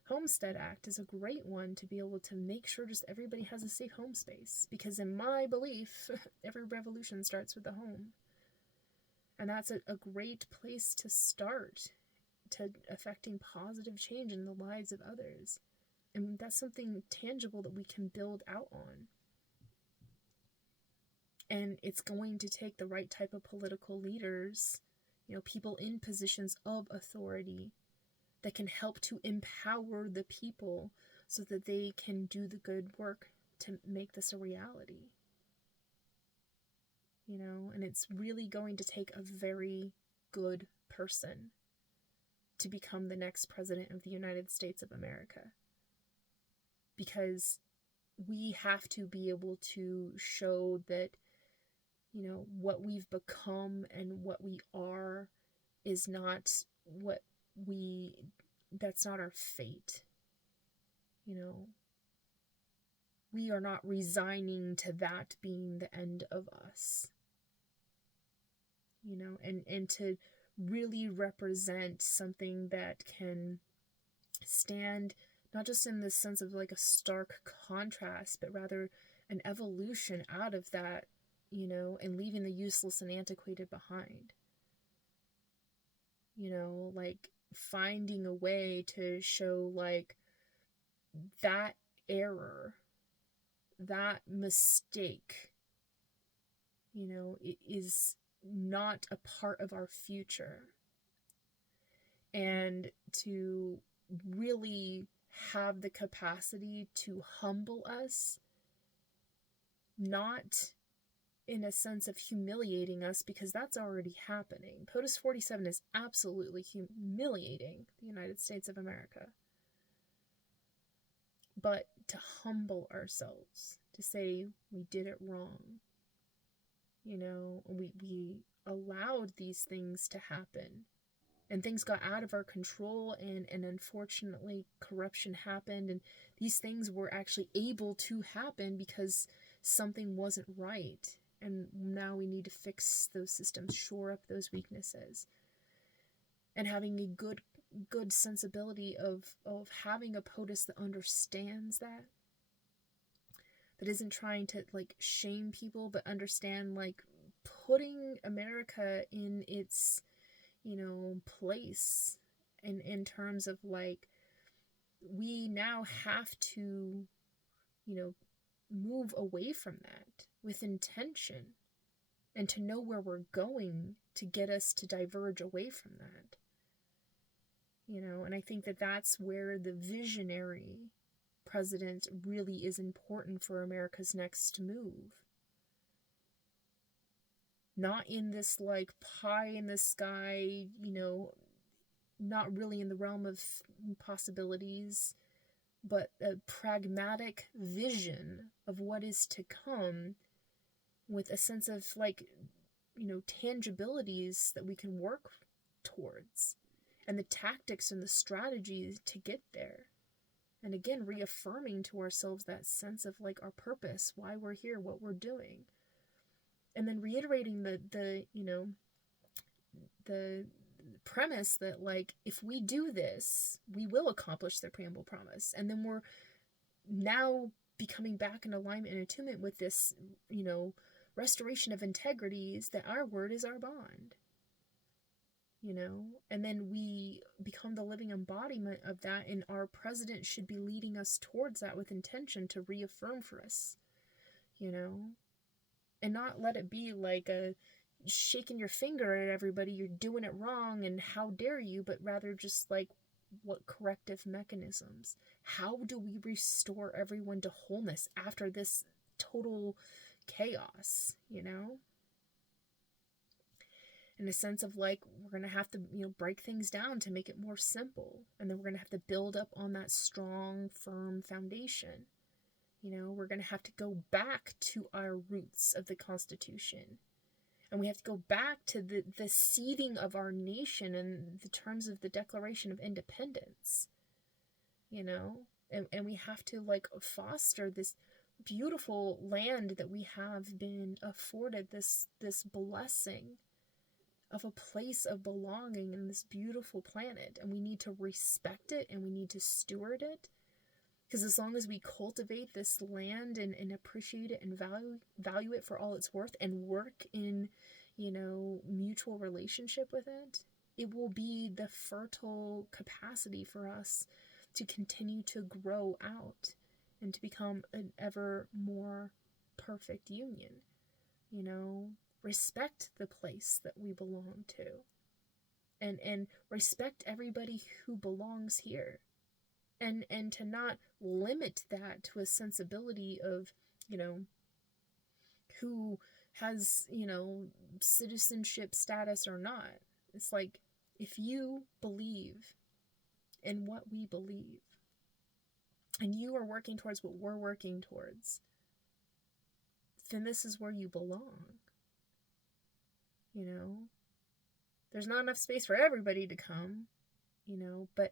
Homestead Act is a great one to be able to make sure just everybody has a safe home space. Because in my belief, every revolution starts with the home. And that's a great place to start to affecting positive change in the lives of others. And that's something tangible that we can build out on. And it's going to take the right type of political leaders, people in positions of authority that can help to empower the people so that they can do the good work to make this a reality. And it's really going to take a very good person to become the next president of the United States of America. Because we have to be able to show that, what we've become and what we are is not that's not our fate. We are not resigning to that being the end of us. And to really represent something that can stand not just in the sense of, like, a stark contrast, but rather an evolution out of that, and leaving the useless and antiquated behind. Like, finding a way to show, like, that error, that mistake, it is not a part of our future. And to really have the capacity to humble us not in a sense of humiliating us, because that's already happening. POTUS 47 is absolutely humiliating the United States of America. But to humble ourselves, to say we did it wrong. You know, we allowed these things to happen. And things got out of our control, and unfortunately corruption happened, and these things were actually able to happen because something wasn't right. And now we need to fix those systems, shore up those weaknesses. And having a good sensibility of having a POTUS that understands that isn't trying to like shame people, but understand like putting America in its, you know, place in terms of like, we now have to, you know, move away from that with intention, and to know where we're going to get us to diverge away from that. You know, and I think that that's where the visionary president really is important for America's next move. Not in this like pie in the sky, you know, not really in the realm of possibilities, but a pragmatic vision of what is to come, with a sense of like, you know, tangibilities that we can work towards, and the tactics and the strategies to get there. And again, reaffirming to ourselves that sense of like our purpose, why we're here, what we're doing. And then reiterating the you know, the premise that like, if we do this, we will accomplish the preamble promise. And then we're now becoming back in alignment and attunement with this, you know, restoration of integrities, that our word is our bond. You know, and then we become the living embodiment of that, and our president should be leading us towards that with intention to reaffirm for us, you know, and not let it be like a shaking your finger at everybody, you're doing it wrong and how dare you, but rather just like, what corrective mechanisms, how do we restore everyone to wholeness after this total chaos, you know? In a sense of like, we're going to have to, you know, break things down to make it more simple. And then we're going to have to build up on that strong, firm foundation. You know, we're going to have to go back to our roots of the Constitution. And we have to go back to the seeding of our nation in the terms of the Declaration of Independence. You know, and we have to like foster this beautiful land that we have been afforded, this blessing of a place of belonging in this beautiful planet, and we need to respect it and we need to steward it, because as long as we cultivate this land and appreciate it and value it for all it's worth, and work in, you know, mutual relationship with it, it will be the fertile capacity for us to continue to grow out and to become an ever more perfect union. You know, respect the place that we belong to, and respect everybody who belongs here, and to not limit that to a sensibility of, you know, who has, you know, citizenship status or not. It's like, if you believe in what we believe, and you are working towards what we're working towards, then this is where you belong. You know, there's not enough space for everybody to come, you know, but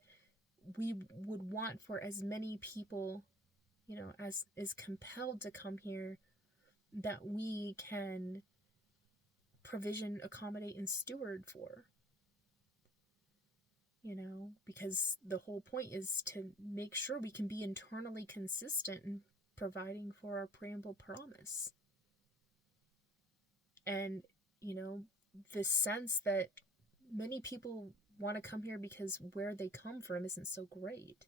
we would want for as many people, you know, as is compelled to come here, that we can provision, accommodate, and steward for. You know, because the whole point is to make sure we can be internally consistent in providing for our preamble promise. And, you know, the sense that many people want to come here because where they come from isn't so great.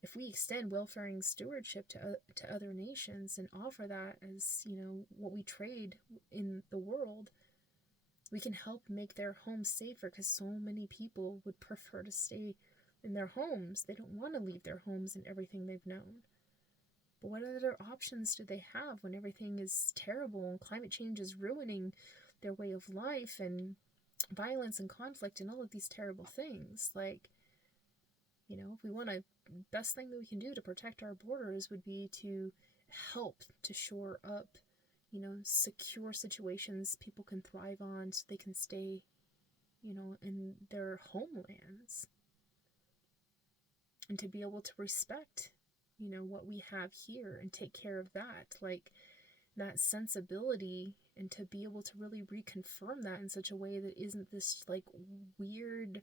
If we extend welfaring stewardship to other nations and offer that as, you know, what we trade in the world, we can help make their homes safer, because so many people would prefer to stay in their homes. They don't want to leave their homes and everything they've known. But what other options do they have when everything is terrible and climate change is ruining their way of life, and violence and conflict and all of these terrible things? Like, if we want to, best thing that we can do to protect our borders would be to help to shore up, secure situations people can thrive on so they can stay, in their homelands. And to be able to respect, what we have here and take care of that, like that sensibility, and to be able to really reconfirm that in such a way that isn't this like weird,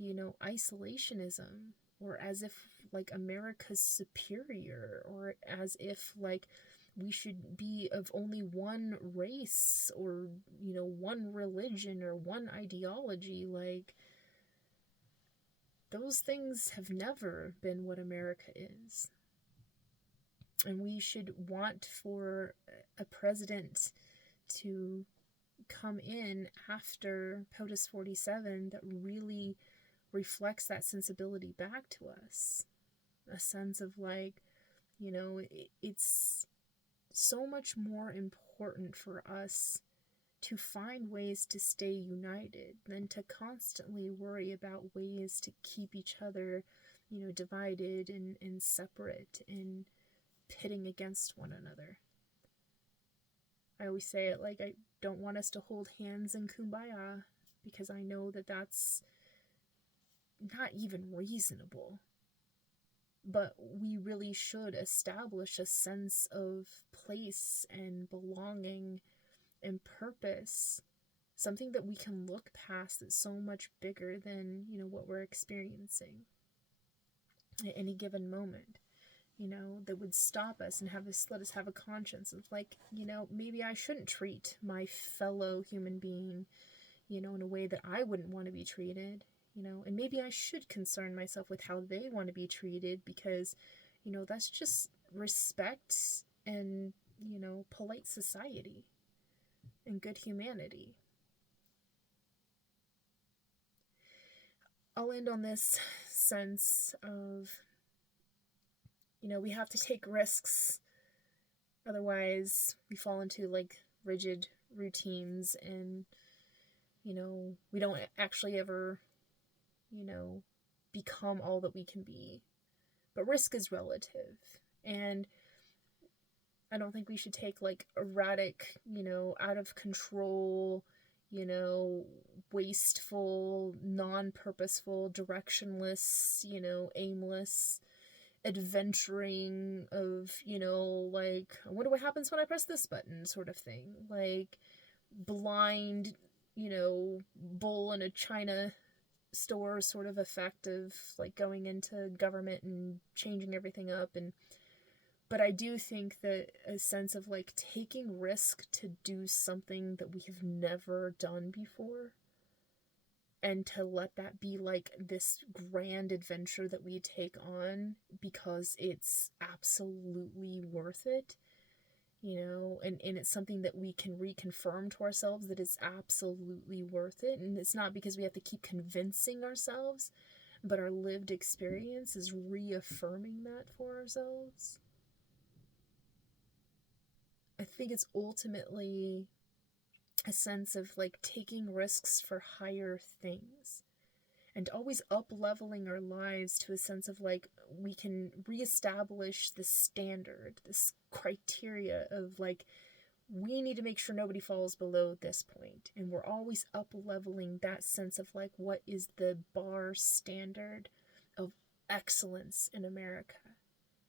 isolationism, or as if like America's superior, or as if like we should be of only one race, or, one religion or one ideology. Like, those things have never been what America is. And we should want for a president to come in after POTUS 47 that really reflects that sensibility back to us. A sense of like, it's so much more important for us to find ways to stay united than to constantly worry about ways to keep each other, divided and separate and pitting against one another. I always say it like, I don't want us to hold hands in kumbaya, because I know that that's not even reasonable. But we really should establish a sense of place and belonging and purpose, something that we can look past that's so much bigger than, what we're experiencing at any given moment, that would stop us and let us have a conscience of like, maybe I shouldn't treat my fellow human being, in a way that I wouldn't want to be treated, and maybe I should concern myself with how they want to be treated, because, that's just respect and, polite society and good humanity. I'll end on this sense of, we have to take risks. Otherwise, we fall into like rigid routines, and, we don't actually ever, become all that we can be. But risk is relative. And I don't think we should take like erratic, out of control, wasteful, non-purposeful, directionless, aimless adventuring of, like, I wonder what happens when I press this button sort of thing. Like, blind, bull in a china store sort of effect of like going into government and changing everything up. But I do think that a sense of like taking risk to do something that we have never done before, and to let that be like this grand adventure that we take on because it's absolutely worth it, and it's something that we can reconfirm to ourselves that it's absolutely worth it. And it's not because we have to keep convincing ourselves, but our lived experience is reaffirming that for ourselves. I think it's ultimately a sense of like taking risks for higher things, and always up-leveling our lives to a sense of like we can reestablish this standard, this criteria of like we need to make sure nobody falls below this point, and we're always up-leveling that sense of like what is the bar standard of excellence in America,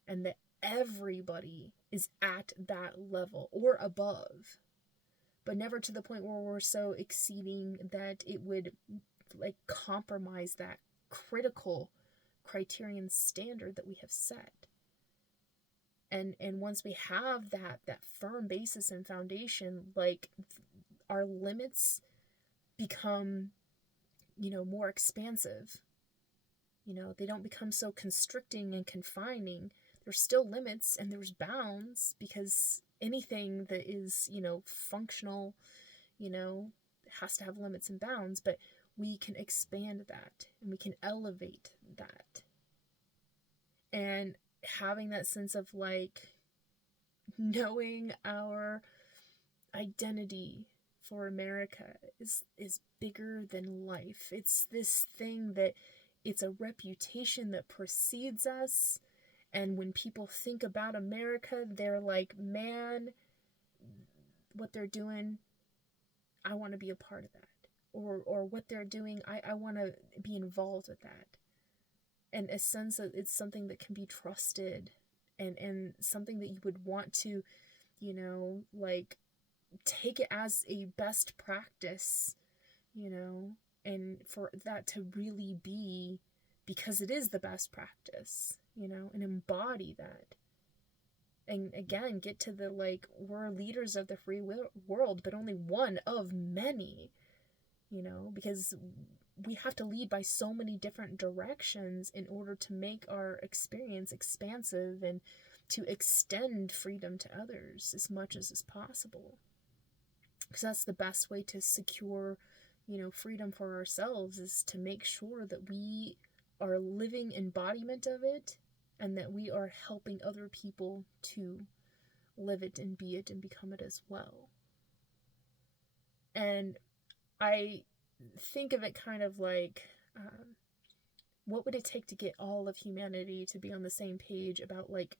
and that everybody is at that level or above, but never to the point where we're so exceeding that it would like compromise that critical criterion standard that we have set. And once we have that firm basis and foundation, like our limits become, more expansive. They don't become so constricting and confining. There's still limits and there's bounds, because anything that is, functional, has to have limits and bounds, but we can expand that and we can elevate that. And having that sense of like, knowing our identity for America is bigger than life. It's this thing that it's a reputation that precedes us. And when people think about America, they're like, man, what they're doing, I want to be a part of that. Or what they're doing, I want to be involved with that. And a sense that it's something that can be trusted and something that you would want to, like take it as a best practice, and for that to really be, because it is the best practice, and embody that. And again, get to the, like, we're leaders of the free world, but only one of many, because we have to lead by so many different directions in order to make our experience expansive and to extend freedom to others as much as is possible. Because that's the best way to secure, freedom for ourselves, is to make sure that we are living embodiment of it and that we are helping other people to live it and be it and become it as well. And I think of it kind of like, what would it take to get all of humanity to be on the same page about, like,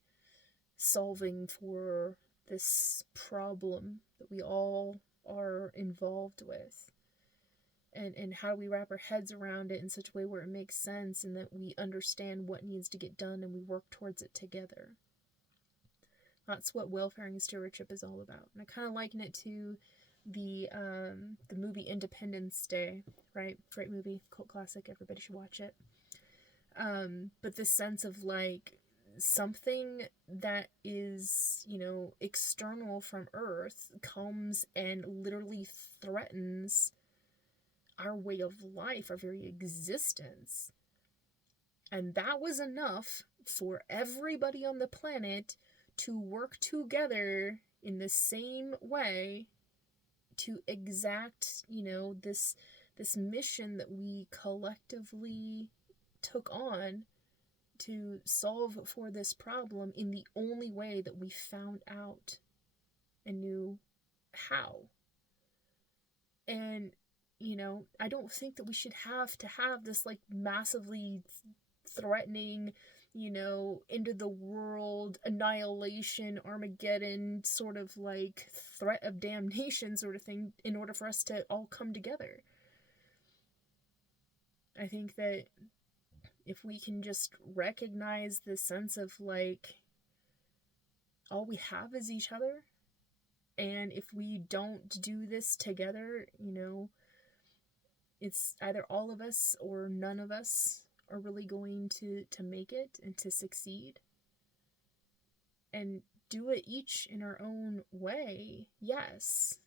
solving for this problem that we all are involved with? And how do we wrap our heads around it in such a way where it makes sense and that we understand what needs to get done and we work towards it together? That's what welfaring stewardship is all about. And I kind of liken it to the movie Independence Day, right? Great movie, cult classic, everybody should watch it. But this sense of, like, something that is, external from Earth comes and literally threatens our way of life, our very existence. And that was enough for everybody on the planet to work together in the same way to exact, this mission that we collectively took on to solve for this problem in the only way that we found out and knew how. And, I don't think that we should have to have this, like, massively threatening, end of the world, annihilation, Armageddon sort of, like, threat of damnation sort of thing in order for us to all come together. I think that if we can just recognize the sense of, like, all we have is each other, and if we don't do this together, it's either all of us or none of us are really going to make it and to succeed. And do it each in our own way, yes,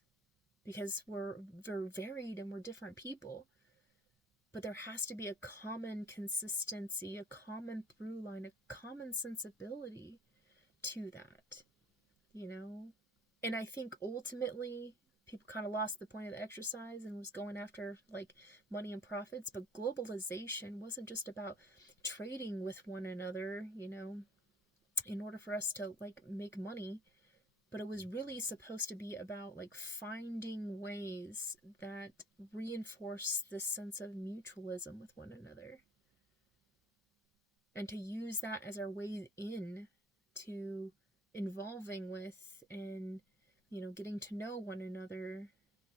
because we're varied and we're different people. But there has to be a common consistency, a common through line, a common sensibility to that, And I think ultimately people kind of lost the point of the exercise and was going after, like, money and profits. But globalization wasn't just about trading with one another, in order for us to, like, make money. But it was really supposed to be about, like, finding ways that reinforce this sense of mutualism with one another. And to use that as our way in to involving with and, getting to know one another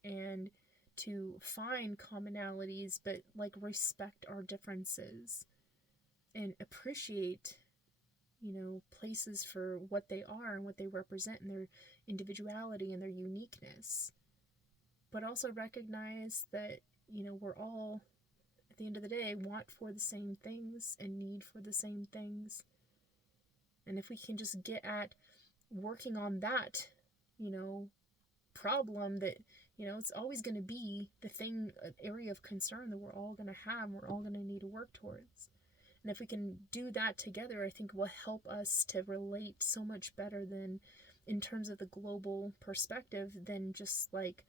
and to find commonalities, but, like, respect our differences and appreciate, places for what they are and what they represent and their individuality and their uniqueness. But also recognize that, we're all, at the end of the day, want for the same things and need for the same things. And if we can just get at working on that, problem that, it's always going to be the thing, an area of concern that we're all going to have, we're all going to need to work towards. And if we can do that together, I think it will help us to relate so much better than in terms of the global perspective than just, like,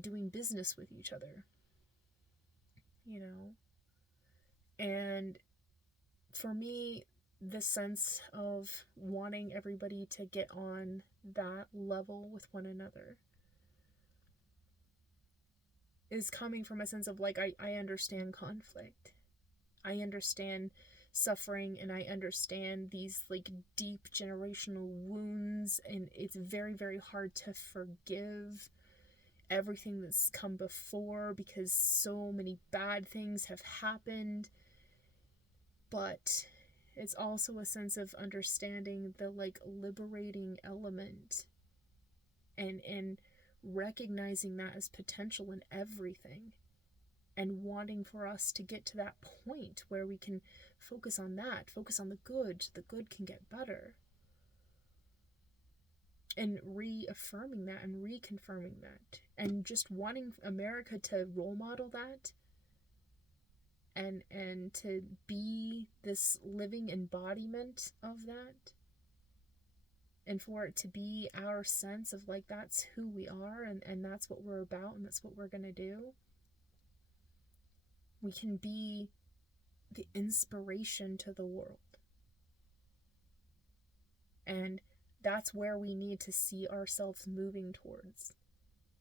doing business with each other. And for me, this sense of wanting everybody to get on that level with one another is coming from a sense of like, I understand conflict. I understand suffering, and I understand these like deep generational wounds, and it's very, very hard to forgive everything that's come before because so many bad things have happened. But it's also a sense of understanding the like liberating element and recognizing that as potential in everything, and wanting for us to get to that point where we can focus on that, focus on the good, so the good can get better. And reaffirming that and reconfirming that, and just wanting America to role model that, and to be this living embodiment of that, and for it to be our sense of like, that's who we are, and that's what we're about, and that's what we're gonna do. We can be the inspiration to the world. And that's where we need to see ourselves moving towards,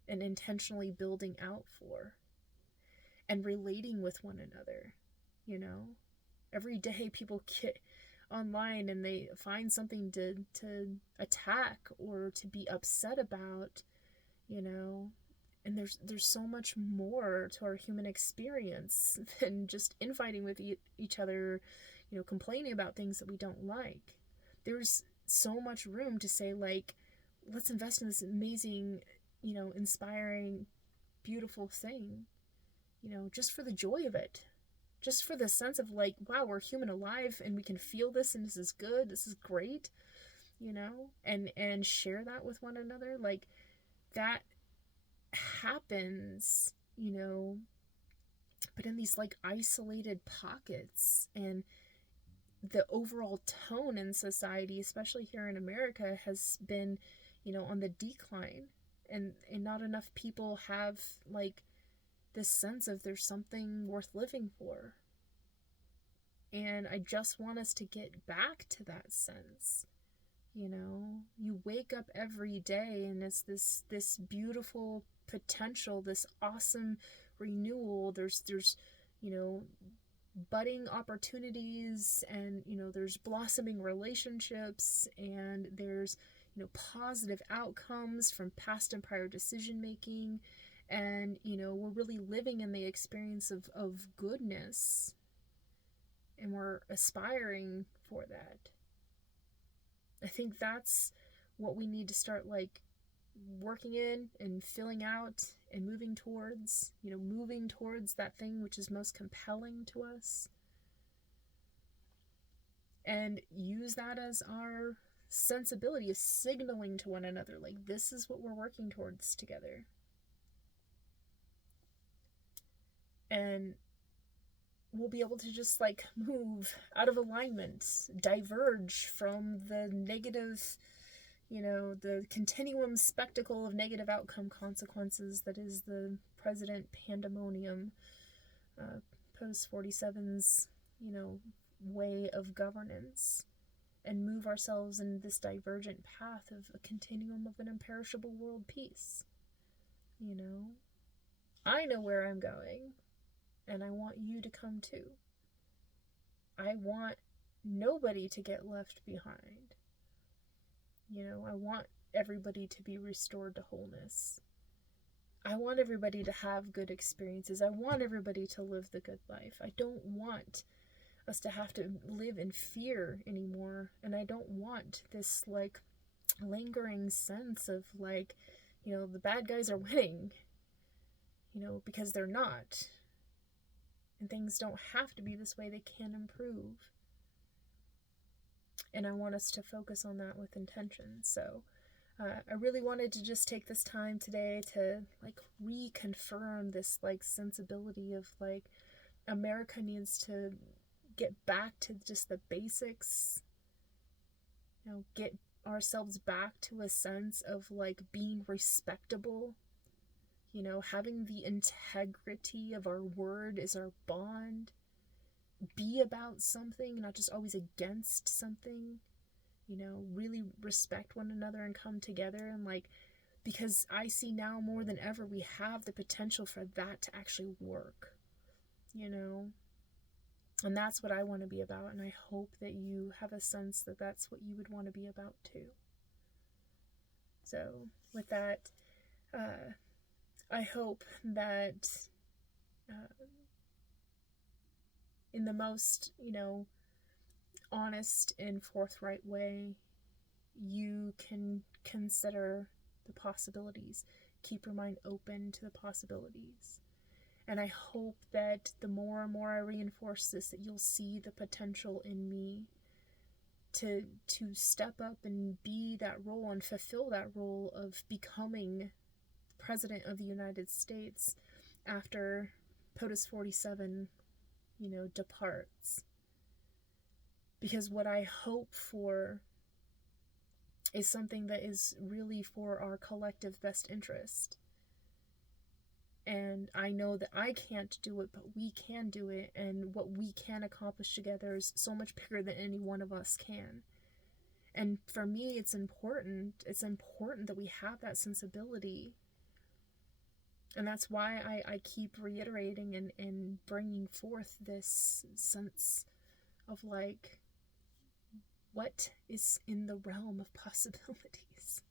and intentionally building out for, and relating with one another. You know, every day people get online and they find something to attack or to be upset about, you know. And there's so much more to our human experience than just infighting with each other, you know, complaining about things that we don't like. There's so much room to say, like, let's invest in this amazing, you know, inspiring, beautiful thing, you know, just for the joy of it. Just for the sense of like, wow, we're human alive and we can feel this, and this is good, this is great, you know, and share that with one another. Like, that happens, you know, but in these like isolated pockets. And the overall tone in society, especially here in America, has been, you know, on the decline, and not enough people have like this sense of there's something worth living for. And I just want us to get back to that sense. You know, you wake up every day and it's this beautiful potential, this awesome renewal. There's you know, budding opportunities, and you know, there's blossoming relationships, and there's, you know, positive outcomes from past and prior decision making. And you know, we're really living in the experience of goodness, and we're aspiring for that. I think that's what we need to start like working in and filling out and moving towards, you know, moving towards that thing which is most compelling to us, and use that as our sensibility of signaling to one another, like, this is what we're working towards together. And we'll be able to just like move out of alignment, diverge from the negative, you know, the continuum spectacle of negative outcome consequences that is the President Pandemonium, Post 47's, you know, way of governance, and move ourselves in this divergent path of a continuum of an imperishable world peace. You know, I know where I'm going, and I want you to come too. I want nobody to get left behind. You know, I want everybody to be restored to wholeness. I want everybody to have good experiences. I want everybody to live the good life. I don't want us to have to live in fear anymore. And I don't want this like lingering sense of like, you know, the bad guys are winning, you know, because they're not. And things don't have to be this way, they can improve. And I want us to focus on that with intention. So I really wanted to just take this time today to like reconfirm this like sensibility of like, America needs to get back to just the basics, you know, get ourselves back to a sense of like being respectable, you know, having the integrity of our word is our bond, be about something, not just always against something, really respect one another and come together. And like, because I see now more than ever, we have the potential for that to actually work, and that's what I want to be about. And I hope that you have a sense that that's what you would want to be about too. So with that, I hope that in the most, honest and forthright way, you can consider the possibilities. Keep your mind open to the possibilities. And I hope that the more and more I reinforce this, that you'll see the potential in me to step up and be that role and fulfill that role of becoming President of the United States after POTUS 47, departs. Because what I hope for is something that is really for our collective best interest. And I know that I can't do it, but we can do it, and what we can accomplish together is so much bigger than any one of us can. And for me, it's important that we have that sensibility. And that's why I keep reiterating and bringing forth this sense of like, what is in the realm of possibilities,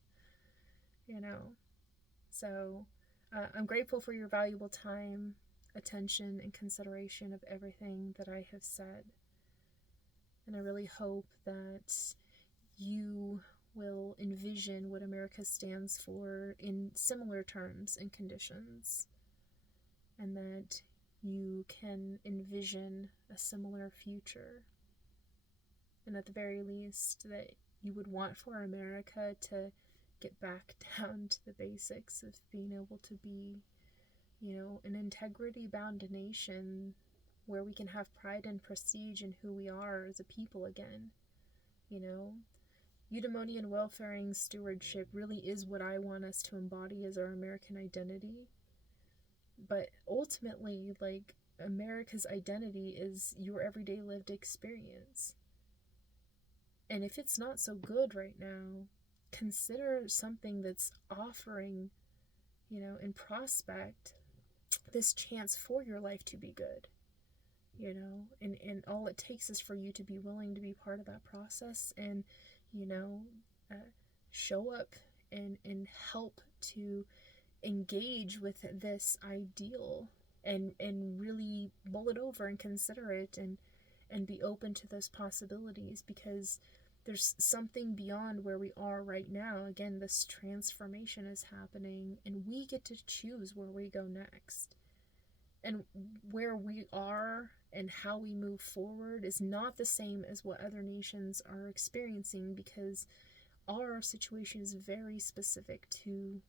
So I'm grateful for your valuable time, attention, and consideration of everything that I have said. And I really hope that you will envision what America stands for in similar terms and conditions, and that you can envision a similar future. And at the very least, that you would want for America to get back down to the basics of being able to be, an integrity-bound nation where we can have pride and prestige in who we are as a people again. Eudaimonian welfaring stewardship really is what I want us to embody as our American identity. But ultimately, like, America's identity is your everyday lived experience. And if it's not so good right now, consider something that's offering, in prospect, this chance for your life to be good, and all it takes is for you to be willing to be part of that process and, show up and help to engage with this ideal and really mull it over and consider it and be open to those possibilities, because there's something beyond where we are right now. Again, this transformation is happening, and we get to choose where we go next. And where we are and how we move forward is not the same as what other nations are experiencing, because our situation is very specific to,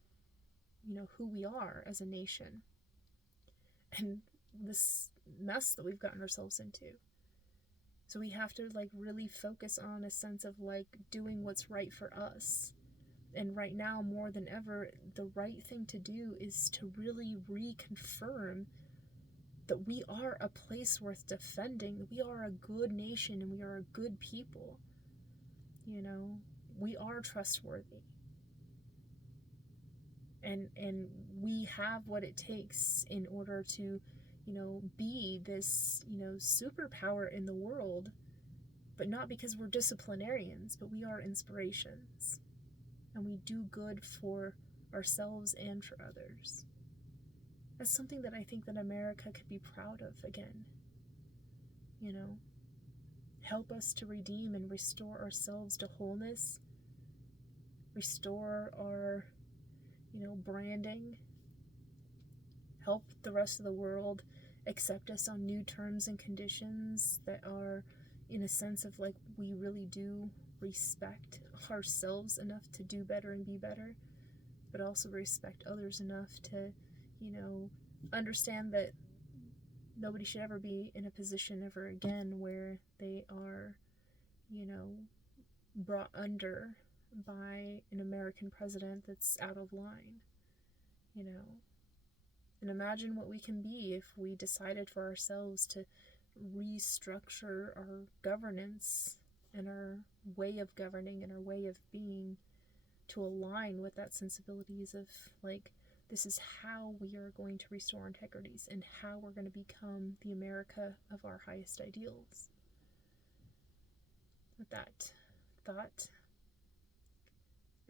who we are as a nation and this mess that we've gotten ourselves into. So we have to really focus on a sense of doing what's right for us. And right now, more than ever, the right thing to do is to really reconfirm that we are a place worth defending, that we are a good nation and we are a good people. We are trustworthy. And we have what it takes in order to, be this, superpower in the world, but not because we're disciplinarians, but we are inspirations. And we do good for ourselves and for others. That's something that I think that America could be proud of again. Help us to redeem and restore ourselves to wholeness, restore our, branding, help the rest of the world accept us on new terms and conditions that are in a sense of we really do respect ourselves enough to do better and be better, but also respect others enough to, understand that nobody should ever be in a position ever again where they are, brought under by an American president that's out of line, And imagine what we can be if we decided for ourselves to restructure our governance and our way of governing and our way of being to align with that sensibilities of, like, this is how we are going to restore integrities and how we're going to become the America of our highest ideals. With that thought,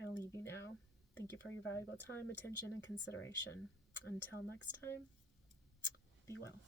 I'll leave you now. Thank you for your valuable time, attention, and consideration. Until next time, be well.